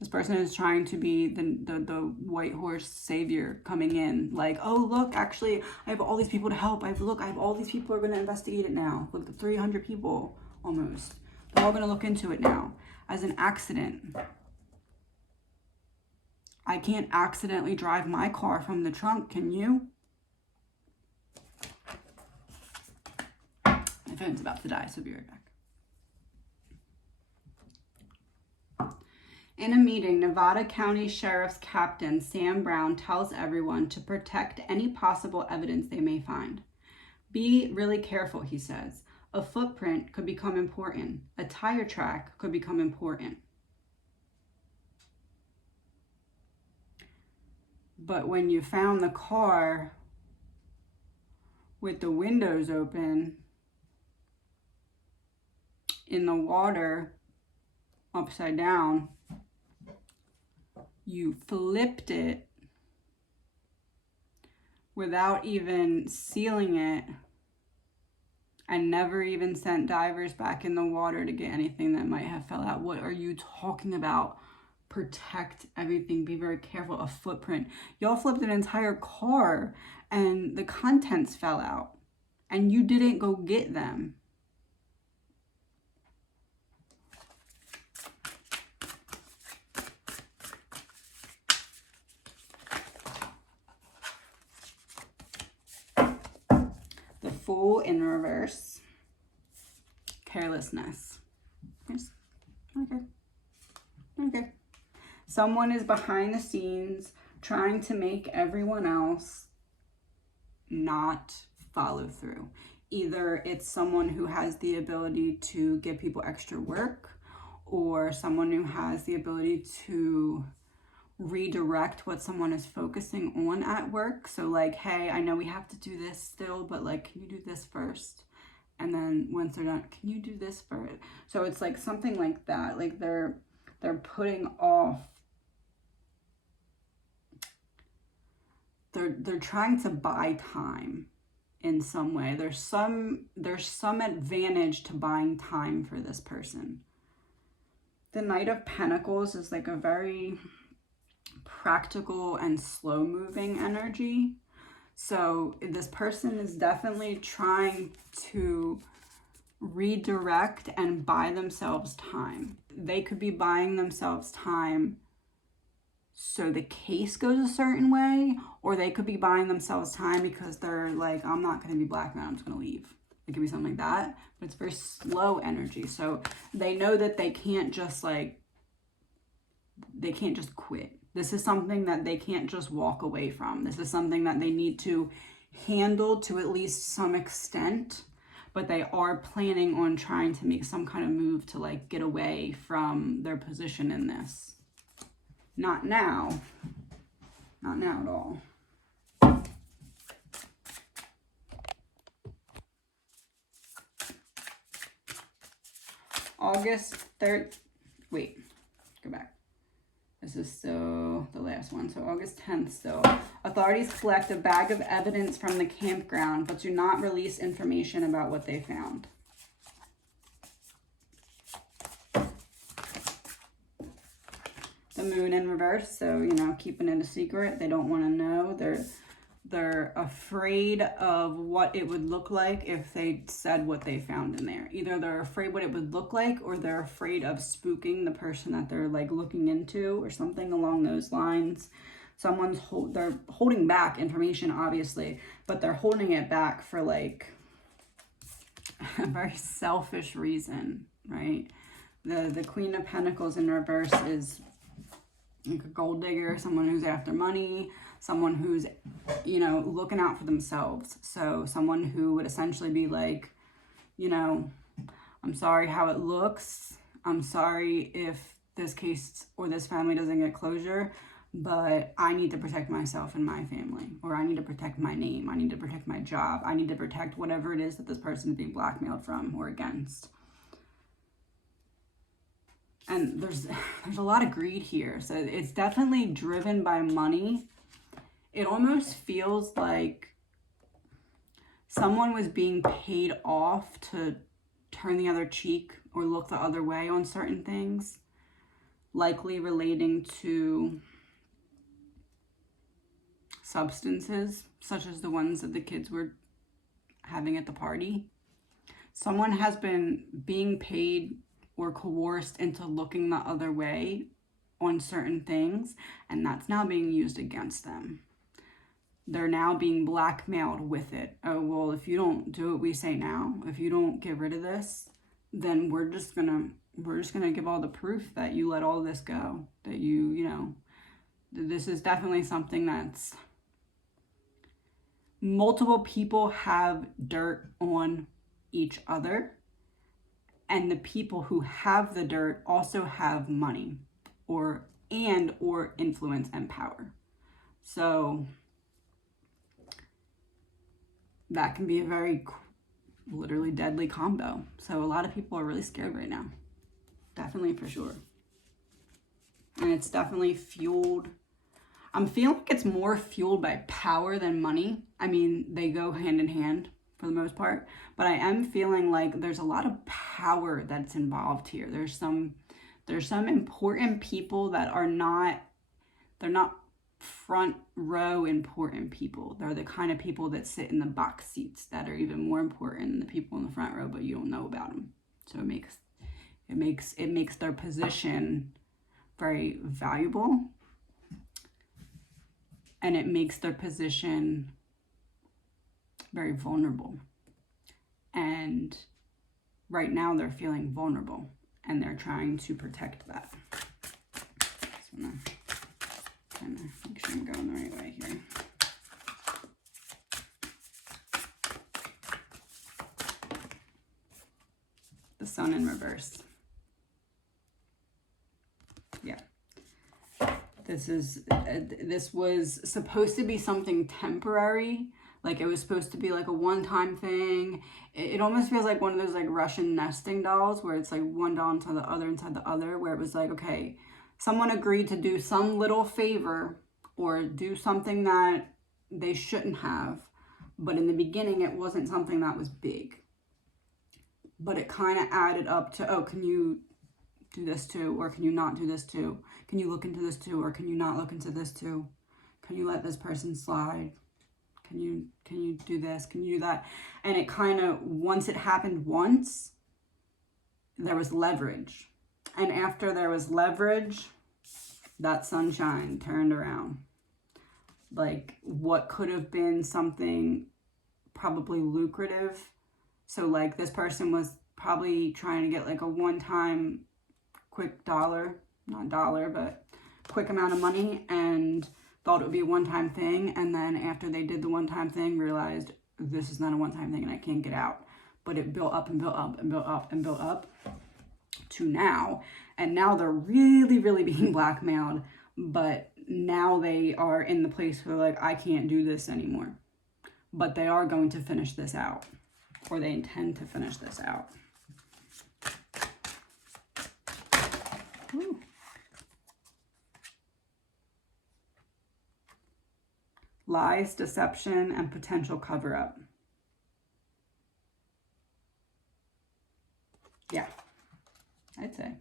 This person is trying to be the white horse savior coming in. Like, oh, look, actually, I have all these people to help. I have all these people are going to investigate it now. Look, the 300 people almost. They're all going to look into it now as an accident. I can't accidentally drive my car from the trunk, can you? My phone's about to die, so be right back. In a meeting, Nevada County Sheriff's Captain Sam Brown tells everyone to protect any possible evidence they may find. Be really careful, he says. A footprint could become important. A tire track could become important. But when you found the car with the windows open in the water upside down, you flipped it without even sealing it and never even sent divers back in the water to get anything that might have fell out. What are you talking about? Protect everything. Be very careful. A footprint. Y'all flipped an entire car and the contents fell out and you didn't go get them. The Fool in reverse. Carelessness. Yes. Okay. Okay. Someone is behind the scenes trying to make everyone else not follow through. Either it's someone who has the ability to give people extra work, or someone who has the ability to redirect what someone is focusing on at work. So like, hey, I know we have to do this still, but like, can you do this first? And then once they're done, can you do this first? So it's like something like that. Like they're putting off. They're trying to buy time in some way. There's some advantage to buying time for this person. The Knight of Pentacles is like a very practical and slow moving energy. So this person is definitely trying to redirect and buy themselves time. They could be buying themselves time so the case goes a certain way, or they could be buying themselves time because they're like, I'm not going to be blackmailed, I'm just going to leave. It could be something like that, but it's very slow energy. So they know that they can't just like, they can't just quit. This is something that they can't just walk away from. This is something that they need to handle to at least some extent, but they are planning on trying to make some kind of move to like get away from their position in this. Not now. Not now at all. August 3rd. Wait, go back. This is still the last one. So August 10th still. Authorities collect a bag of evidence from the campground, but do not release information about what they found. The moon in reverse, so, you know, keeping it a secret. They don't want to know. They're afraid of what it would look like if they said what they found in there. Either they're afraid what it would look like, or they're afraid of spooking the person that they're like looking into, or something along those lines. They're holding back information, obviously, but they're holding it back for like a very selfish reason, right? The Queen of Pentacles in reverse is like a gold digger, someone who's after money, someone who's, you know, looking out for themselves. So someone who would essentially be like, you know, I'm sorry how it looks. I'm sorry if this case or this family doesn't get closure, but I need to protect myself and my family, or I need to protect my name. I need to protect my job. I need to protect whatever it is that this person is being blackmailed from or against. And there's a lot of greed here. So it's definitely driven by money. It almost feels like someone was being paid off to turn the other cheek or look the other way on certain things, likely relating to substances, such as the ones that the kids were having at the party. Someone has been being paid or coerced into looking the other way on certain things, and that's now being used against them. They're now being blackmailed with it. Oh, well, if you don't do what we say now, if you don't get rid of this, then we're just gonna give all the proof that you let all this go, that you know, this is definitely something that's, multiple people have dirt on each other. And the people who have the dirt also have money or influence and power. So that can be a very literally deadly combo. So a lot of people are really scared right now. Definitely, for sure. And it's definitely fueled. I'm feeling like it's more fueled by power than money. I mean, they go hand in hand for the most part, but I am feeling like there's a lot of power that's involved here. There's some important people that are not, they're not front row important people. They're the kind of people that sit in the box seats that are even more important than the people in the front row, but you don't know about them. So it makes their position very valuable, and it makes their position very vulnerable. And right now they're feeling vulnerable, and they're trying to protect that. Just wanna kind of make sure I'm going the right way here. The Sun in reverse. Yeah. This was supposed to be something temporary. Like, it was supposed to be like a one-time thing. It almost feels like one of those like Russian nesting dolls, where it's like one doll inside the other, where it was like, okay, someone agreed to do some little favor or do something that they shouldn't have. But in the beginning, it wasn't something that was big. But it kind of added up to, oh, can you do this too? Or can you not do this too? Can you look into this too? Or can you not look into this too? Can you let this person slide? Can you do this? Can you do that? And it kind of, once it happened once, there was leverage. And after there was leverage, that sunshine turned around. Like, what could have been something probably lucrative. So like this person was probably trying to get like a one-time quick not dollar, but quick amount of money, and thought it would be a one-time thing. And then after they did the one-time thing, realized this is not a one-time thing and I can't get out. But it built up and built up and built up and built up to now. And now they're really, really being blackmailed. But now they are in the place where like, I can't do this anymore. But they are going to finish this out. Or they intend to finish this out. Ooh. Lies, deception, and potential cover-up. Yeah, I'd say.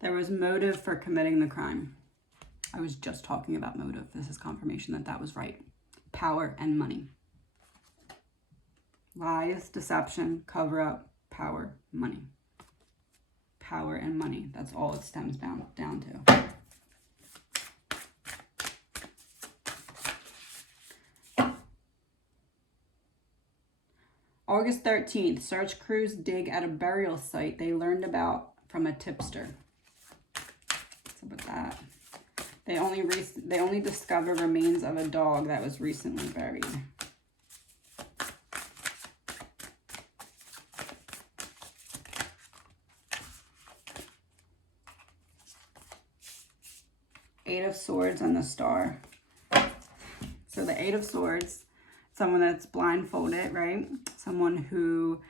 There was motive for committing the crime. I was just talking about motive. This is confirmation that that was right. Power and money. Lies, deception, cover-up, power, money. Power and money. That's all it stems down to. August 13th, search crews dig at a burial site they learned about from a tipster. What's up with that? They only discover remains of a dog that was recently buried. Eight of Swords and the Star. So the Eight of Swords, someone that's blindfolded, right? Someone who,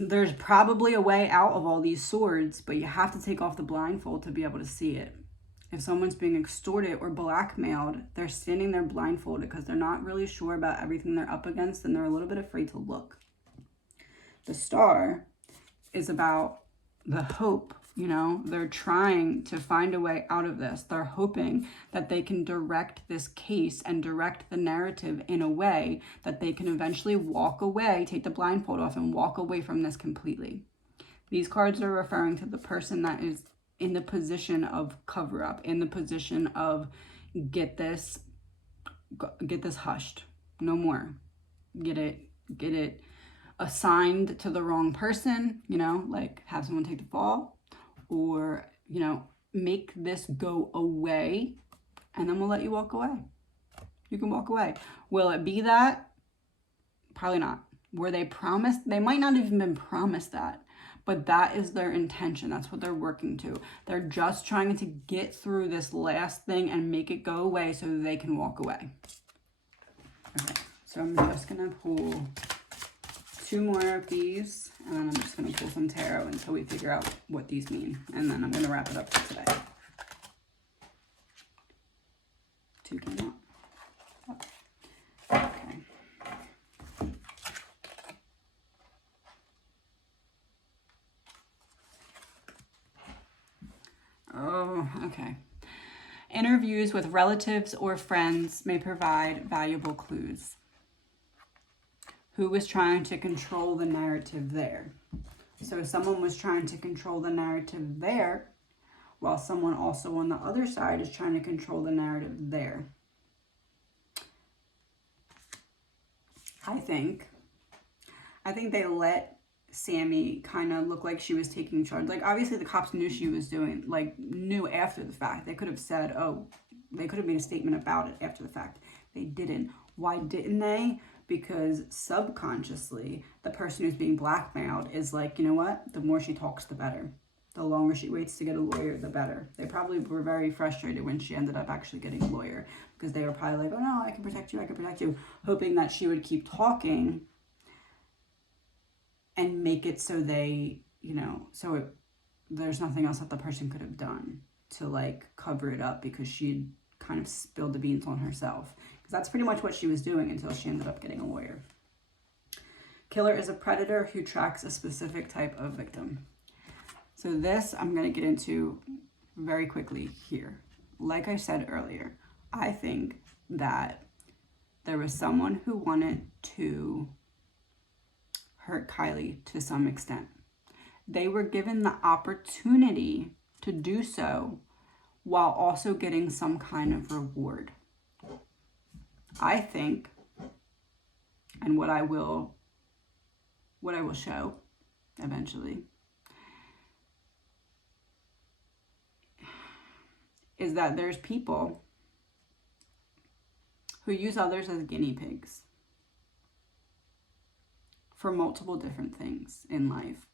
there's probably a way out of all these swords, but you have to take off the blindfold to be able to see it. If someone's being extorted or blackmailed, they're standing there blindfolded because they're not really sure about everything they're up against and they're a little bit afraid to look. The Star is about the hope, you know, they're trying to find a way out of this. They're hoping that they can direct this case and direct the narrative in a way that they can eventually walk away, take the blindfold off and walk away from this completely. These cards are referring to the person that is in the position of cover up, in the position of get this hushed, no more. Get it assigned to the wrong person, you know, like have someone take the fall, or, you know, make this go away and then we'll let you walk away. You can walk away. Will it be that? Probably not. Were they promised? They might not have even been promised that, but that is their intention. That's what they're working to. They're just trying to get through this last thing and make it go away so that they can walk away. Okay, so I'm just gonna pull 2 more of these, and then I'm just going to pull some tarot until we figure out what these mean. And then I'm going to wrap it up for today. 2 came out. Okay. Oh, okay. Interviews with relatives or friends may provide valuable clues. Who was trying to control the narrative there? So someone was trying to control the narrative there, while someone also on the other side is trying to control the narrative there. I think they let Sammy kind of look like she was taking charge. Like, obviously the cops knew she was doing, like, knew after the fact. They could have said, oh, they could have made a statement about it after the fact. They didn't. Why didn't they? Because subconsciously, the person who's being blackmailed is like, you know what? The more she talks, the better. The longer she waits to get a lawyer, the better. They probably were very frustrated when she ended up actually getting a lawyer, because they were probably like, oh no, I can protect you, hoping that she would keep talking and make it so they, you know, there's nothing else that the person could have done to like cover it up, because she'd kind of spilled the beans on herself. That's pretty much what she was doing until she ended up getting a lawyer. Killer is a predator who tracks a specific type of victim. So this I'm going to get into very quickly here. Like I said earlier, I think that there was someone who wanted to hurt Kylie to some extent. They were given the opportunity to do so while also getting some kind of reward. I think, and what I will show eventually, is that there's people who use others as guinea pigs for multiple different things in life.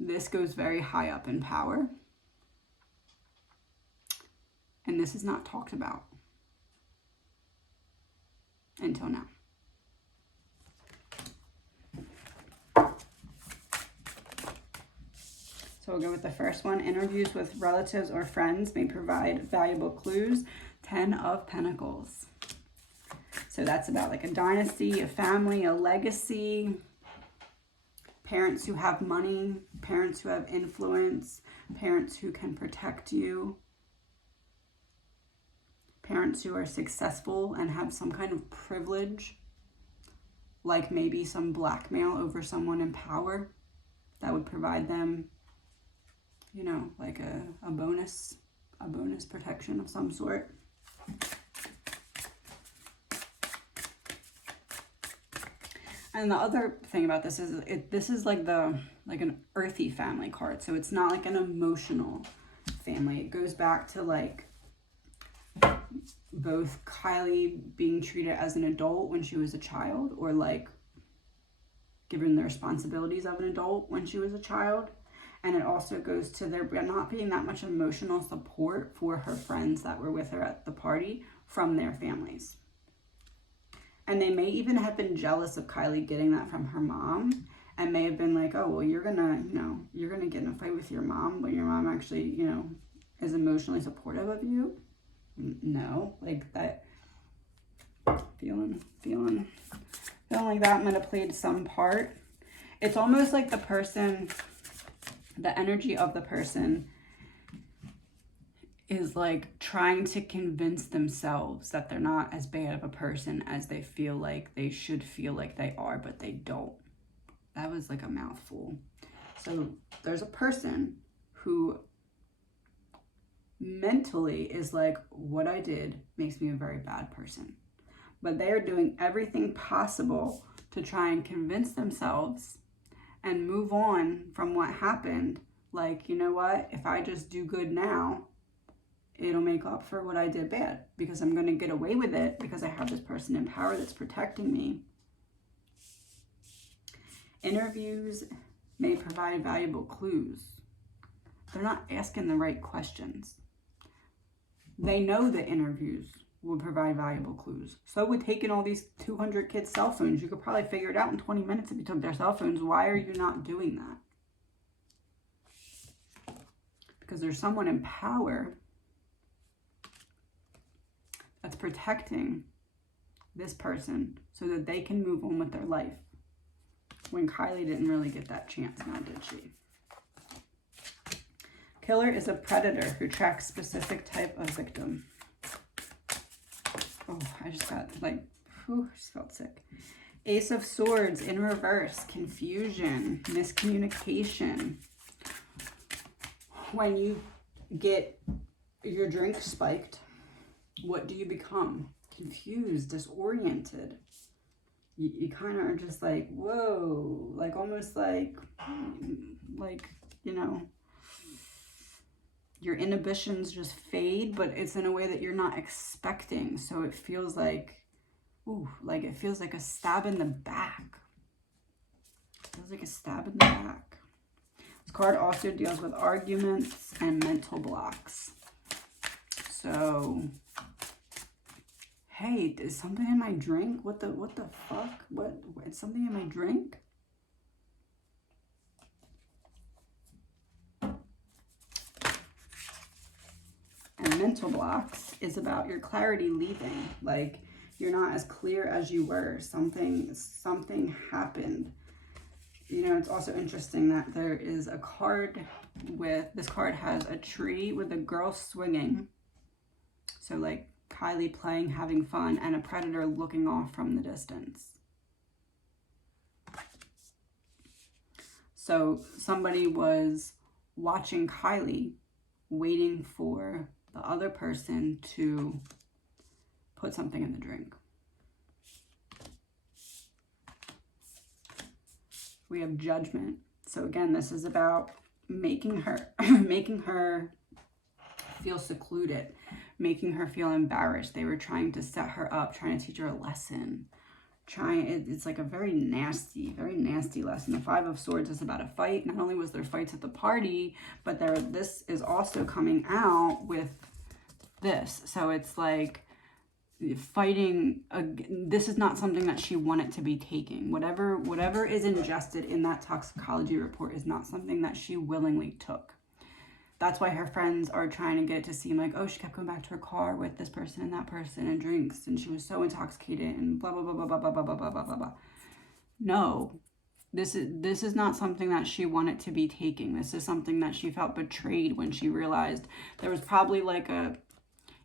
This goes very high up in power, and this is not talked about until now. So we'll go with the first one. Interviews with relatives or friends may provide valuable clues. 10 of Pentacles. So that's about like a dynasty, a family, a legacy, parents who have money, parents who have influence, parents who can protect you, parents who are successful and have some kind of privilege, like maybe some blackmail over someone in power that would provide them, you know, like a bonus protection of some sort. And the other thing about this is this is like an earthy family card. So it's not like an emotional family. It goes back to like both Kylie being treated as an adult when she was a child, or like given the responsibilities of an adult when she was a child. And it also goes to there not being that much emotional support for her friends that were with her at the party from their families. And they may even have been jealous of Kylie getting that from her mom, and may have been like, oh, well, you're gonna get in a fight with your mom when your mom actually, you know, is emotionally supportive of you. No, like that, feeling like that might have played some part. It's almost like the person, the energy of the person is like trying to convince themselves that they're not as bad of a person as they feel like they should feel like they are, but they don't. That was like a mouthful. So there's a person who mentally is like, what I did makes me a very bad person. But they are doing everything possible to try and convince themselves and move on from what happened. Like, you know what? If I just do good now, it'll make up for what I did bad, because I'm going to get away with it because I have this person in power that's protecting me. Interviews may provide valuable clues. They're not asking the right questions. They know that interviews will provide valuable clues. So with taking all these 200 kids' cell phones, you could probably figure it out in 20 minutes if you took their cell phones. Why are you not doing that? Because there's someone in power that's protecting this person so that they can move on with their life. When Kylie didn't really get that chance now, did she? Killer is a predator who tracks specific type of victim. Oh, I just got like, whew, I just felt sick. Ace of Swords in reverse, confusion, miscommunication. When you get your drink spiked, what do you become? Confused, disoriented. You kind of are just like, whoa, like almost like, you know, your inhibitions just fade, but it's in a way that you're not expecting. So it feels like, ooh, like it feels like a stab in the back. It feels like a stab in the back. This card also deals with arguments and mental blocks. So, hey, is something in my drink? What the fuck? What? Is something in my drink? And mental blocks is about your clarity leaving. Like, you're not as clear as you were. Something happened. You know, it's also interesting that there is a card with, this card has a tree with a girl swinging. So like Kylie playing, having fun, and a predator looking off from the distance. So somebody was watching Kylie, waiting for the other person to put something in the drink. We have judgment. So again, this is about making her making her feel secluded, making her feel embarrassed. They were trying to set her up, trying to teach her a lesson. It's like a very nasty lesson. The Five of Swords is about a fight. Not only was there fights at the party, but this is also coming out with this. So it's like fighting. This is not something that she wanted to be taking. Whatever is ingested in that toxicology report is not something that she willingly took. That's why her friends are trying to get it to seem like, oh, she kept going back to her car with this person and that person and drinks, and she was so intoxicated and blah, blah, blah, blah, blah, blah, blah, blah, blah, blah, blah, blah. No, this is not something that she wanted to be taking. This is something that she felt betrayed when she realized there was probably like a,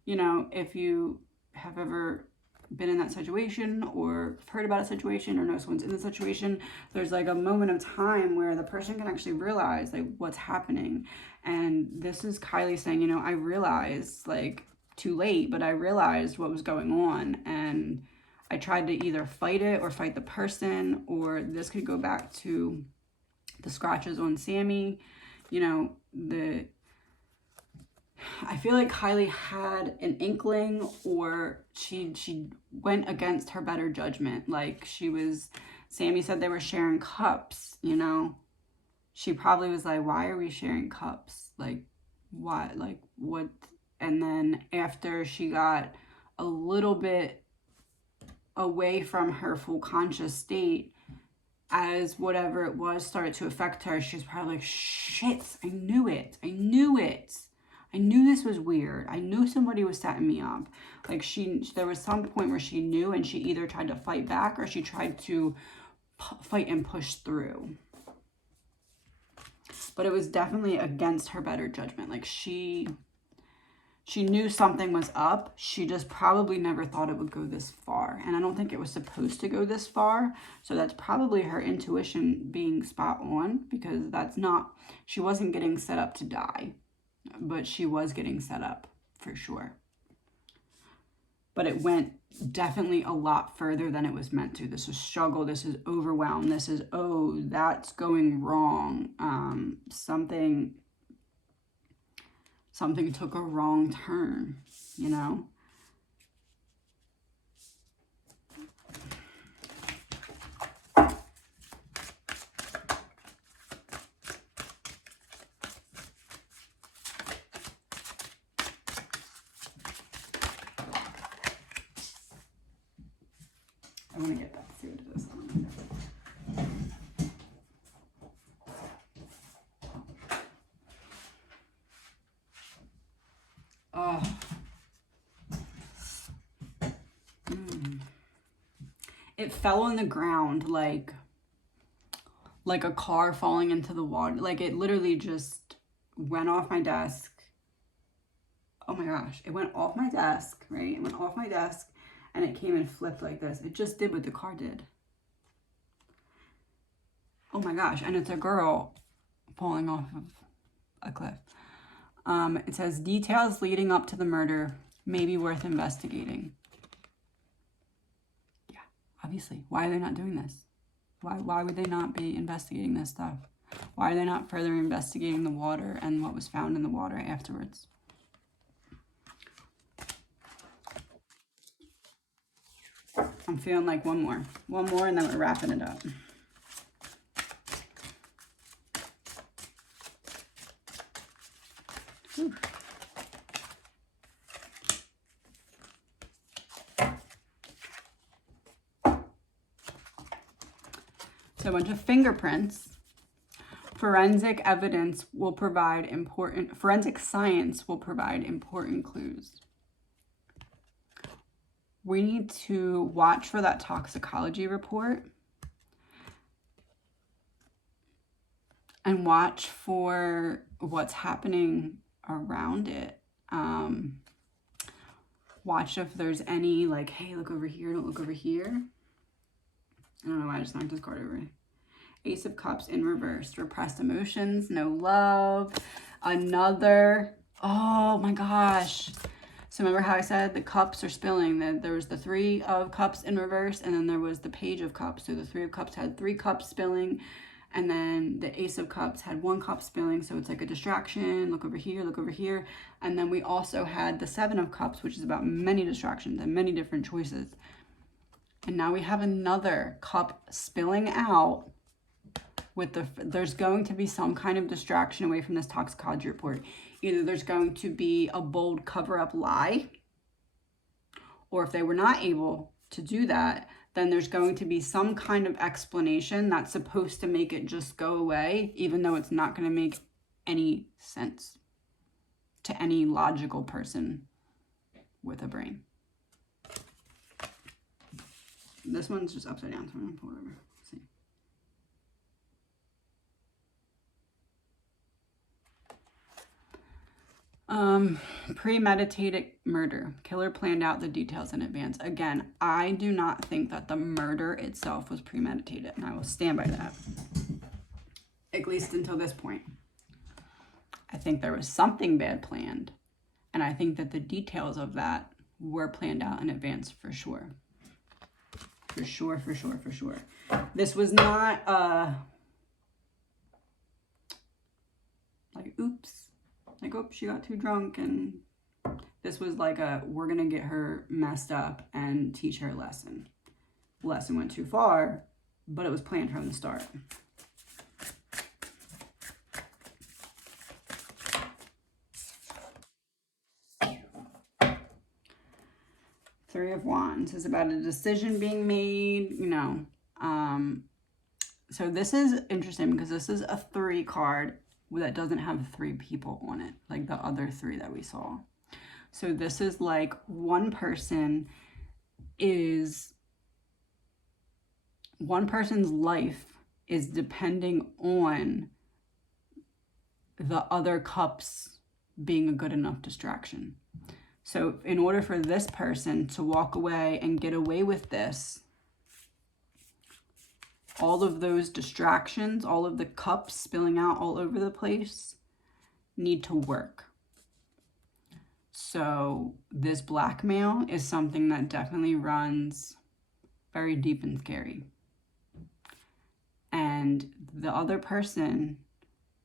you know, if you have ever been in that situation or heard about a situation or know someone's in the situation, there's like a moment of time where the person can actually realize like what's happening. And this is Kylie saying, you know, I realized, like, too late, but I realized what was going on, and I tried to either fight it or fight the person, or this could go back to the scratches on Sammy. You know, I feel like Kylie had an inkling, or she went against her better judgment. Like, Sammy said they were sharing cups, you know. She probably was like, why are we sharing cups? Like, why? Like, what? And then after she got a little bit away from her full conscious state, as whatever it was started to affect her, she's probably like, shit, I knew it. I knew it. I knew this was weird. I knew somebody was setting me up. Like, there was some point where she knew, and she either tried to fight back or she tried to fight and push through. But it was definitely against her better judgment. Like, she knew something was up. She just probably never thought it would go this far. And I don't think it was supposed to go this far. So that's probably her intuition being spot on, because she wasn't getting set up to die. But she was getting set up for sure. But it went definitely a lot further than it was meant to. This is struggle. This is overwhelm. This is, oh, that's going wrong. Something took a wrong turn, you know? I want to get that, see what it is. Oh. It fell on the ground like a car falling into the water. Like, it literally just went off my desk. Oh my gosh. It went off my desk, right? It went off my desk. And it came and flipped like this. It just did what the car did. Oh my gosh. And it's a girl falling off of a cliff. It says, details leading up to the murder may be worth investigating. Yeah, obviously. Why are they not doing this? Why would they not be investigating this stuff? Why are they not further investigating the water and what was found in the water afterwards? I'm feeling like one more and then we're wrapping it up. Whew. So a bunch of fingerprints. Forensic science will provide important clues. We need to watch for that toxicology report and watch for what's happening around it. Watch if there's any, like, hey, look over here, don't look over here. I don't know why I just knocked this card over. Ace of Cups in reverse. Repressed emotions, no love. Another, oh my gosh. So remember how I said the cups are spilling? There was the 3 of Cups in reverse, and then there was the Page of Cups. So the 3 of Cups had 3 cups spilling, and then the Ace of Cups had 1 cup spilling. So it's like a distraction. Look over here, look over here. And then we also had the 7 of Cups, which is about many distractions and many different choices. And now we have another cup spilling out with there's going to be some kind of distraction away from this toxicology report. Either there's going to be a bold cover-up lie, or if they were not able to do that, then there's going to be some kind of explanation that's supposed to make it just go away, even though it's not going to make any sense to any logical person with a brain. This one's just upside down, so I'm going to pull it over. See. Premeditated murder. Killer planned out the details in advance. Again, I do not think that the murder itself was premeditated, and I will stand by that, at least until this point. I think there was something bad planned, and I think that the details of that were planned out in advance for sure. For sure, for sure, for sure. This was not like, oops. Like, oh, she got too drunk, and this was like we're going to get her messed up and teach her a lesson. The lesson went too far, but it was planned from the start. Three of Wands is about a decision being made, you know. So this is interesting because this is a 3 card that doesn't have 3 people on it, like the other 3 that we saw. So this is like one person's life is depending on the other cups being a good enough distraction. So in order for this person to walk away and get away with this, all of those distractions, all of the cups spilling out all over the place need to work. So this blackmail is something that definitely runs very deep and scary. And the other person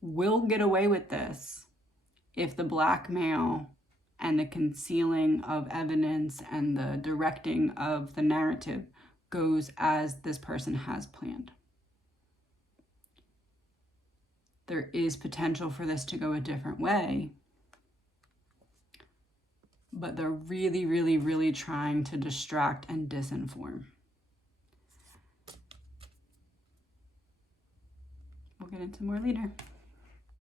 will get away with this if the blackmail and the concealing of evidence and the directing of the narrative goes as this person has planned. There is potential for this to go a different way, but they're really, really, really trying to distract and disinform. We'll get into more later.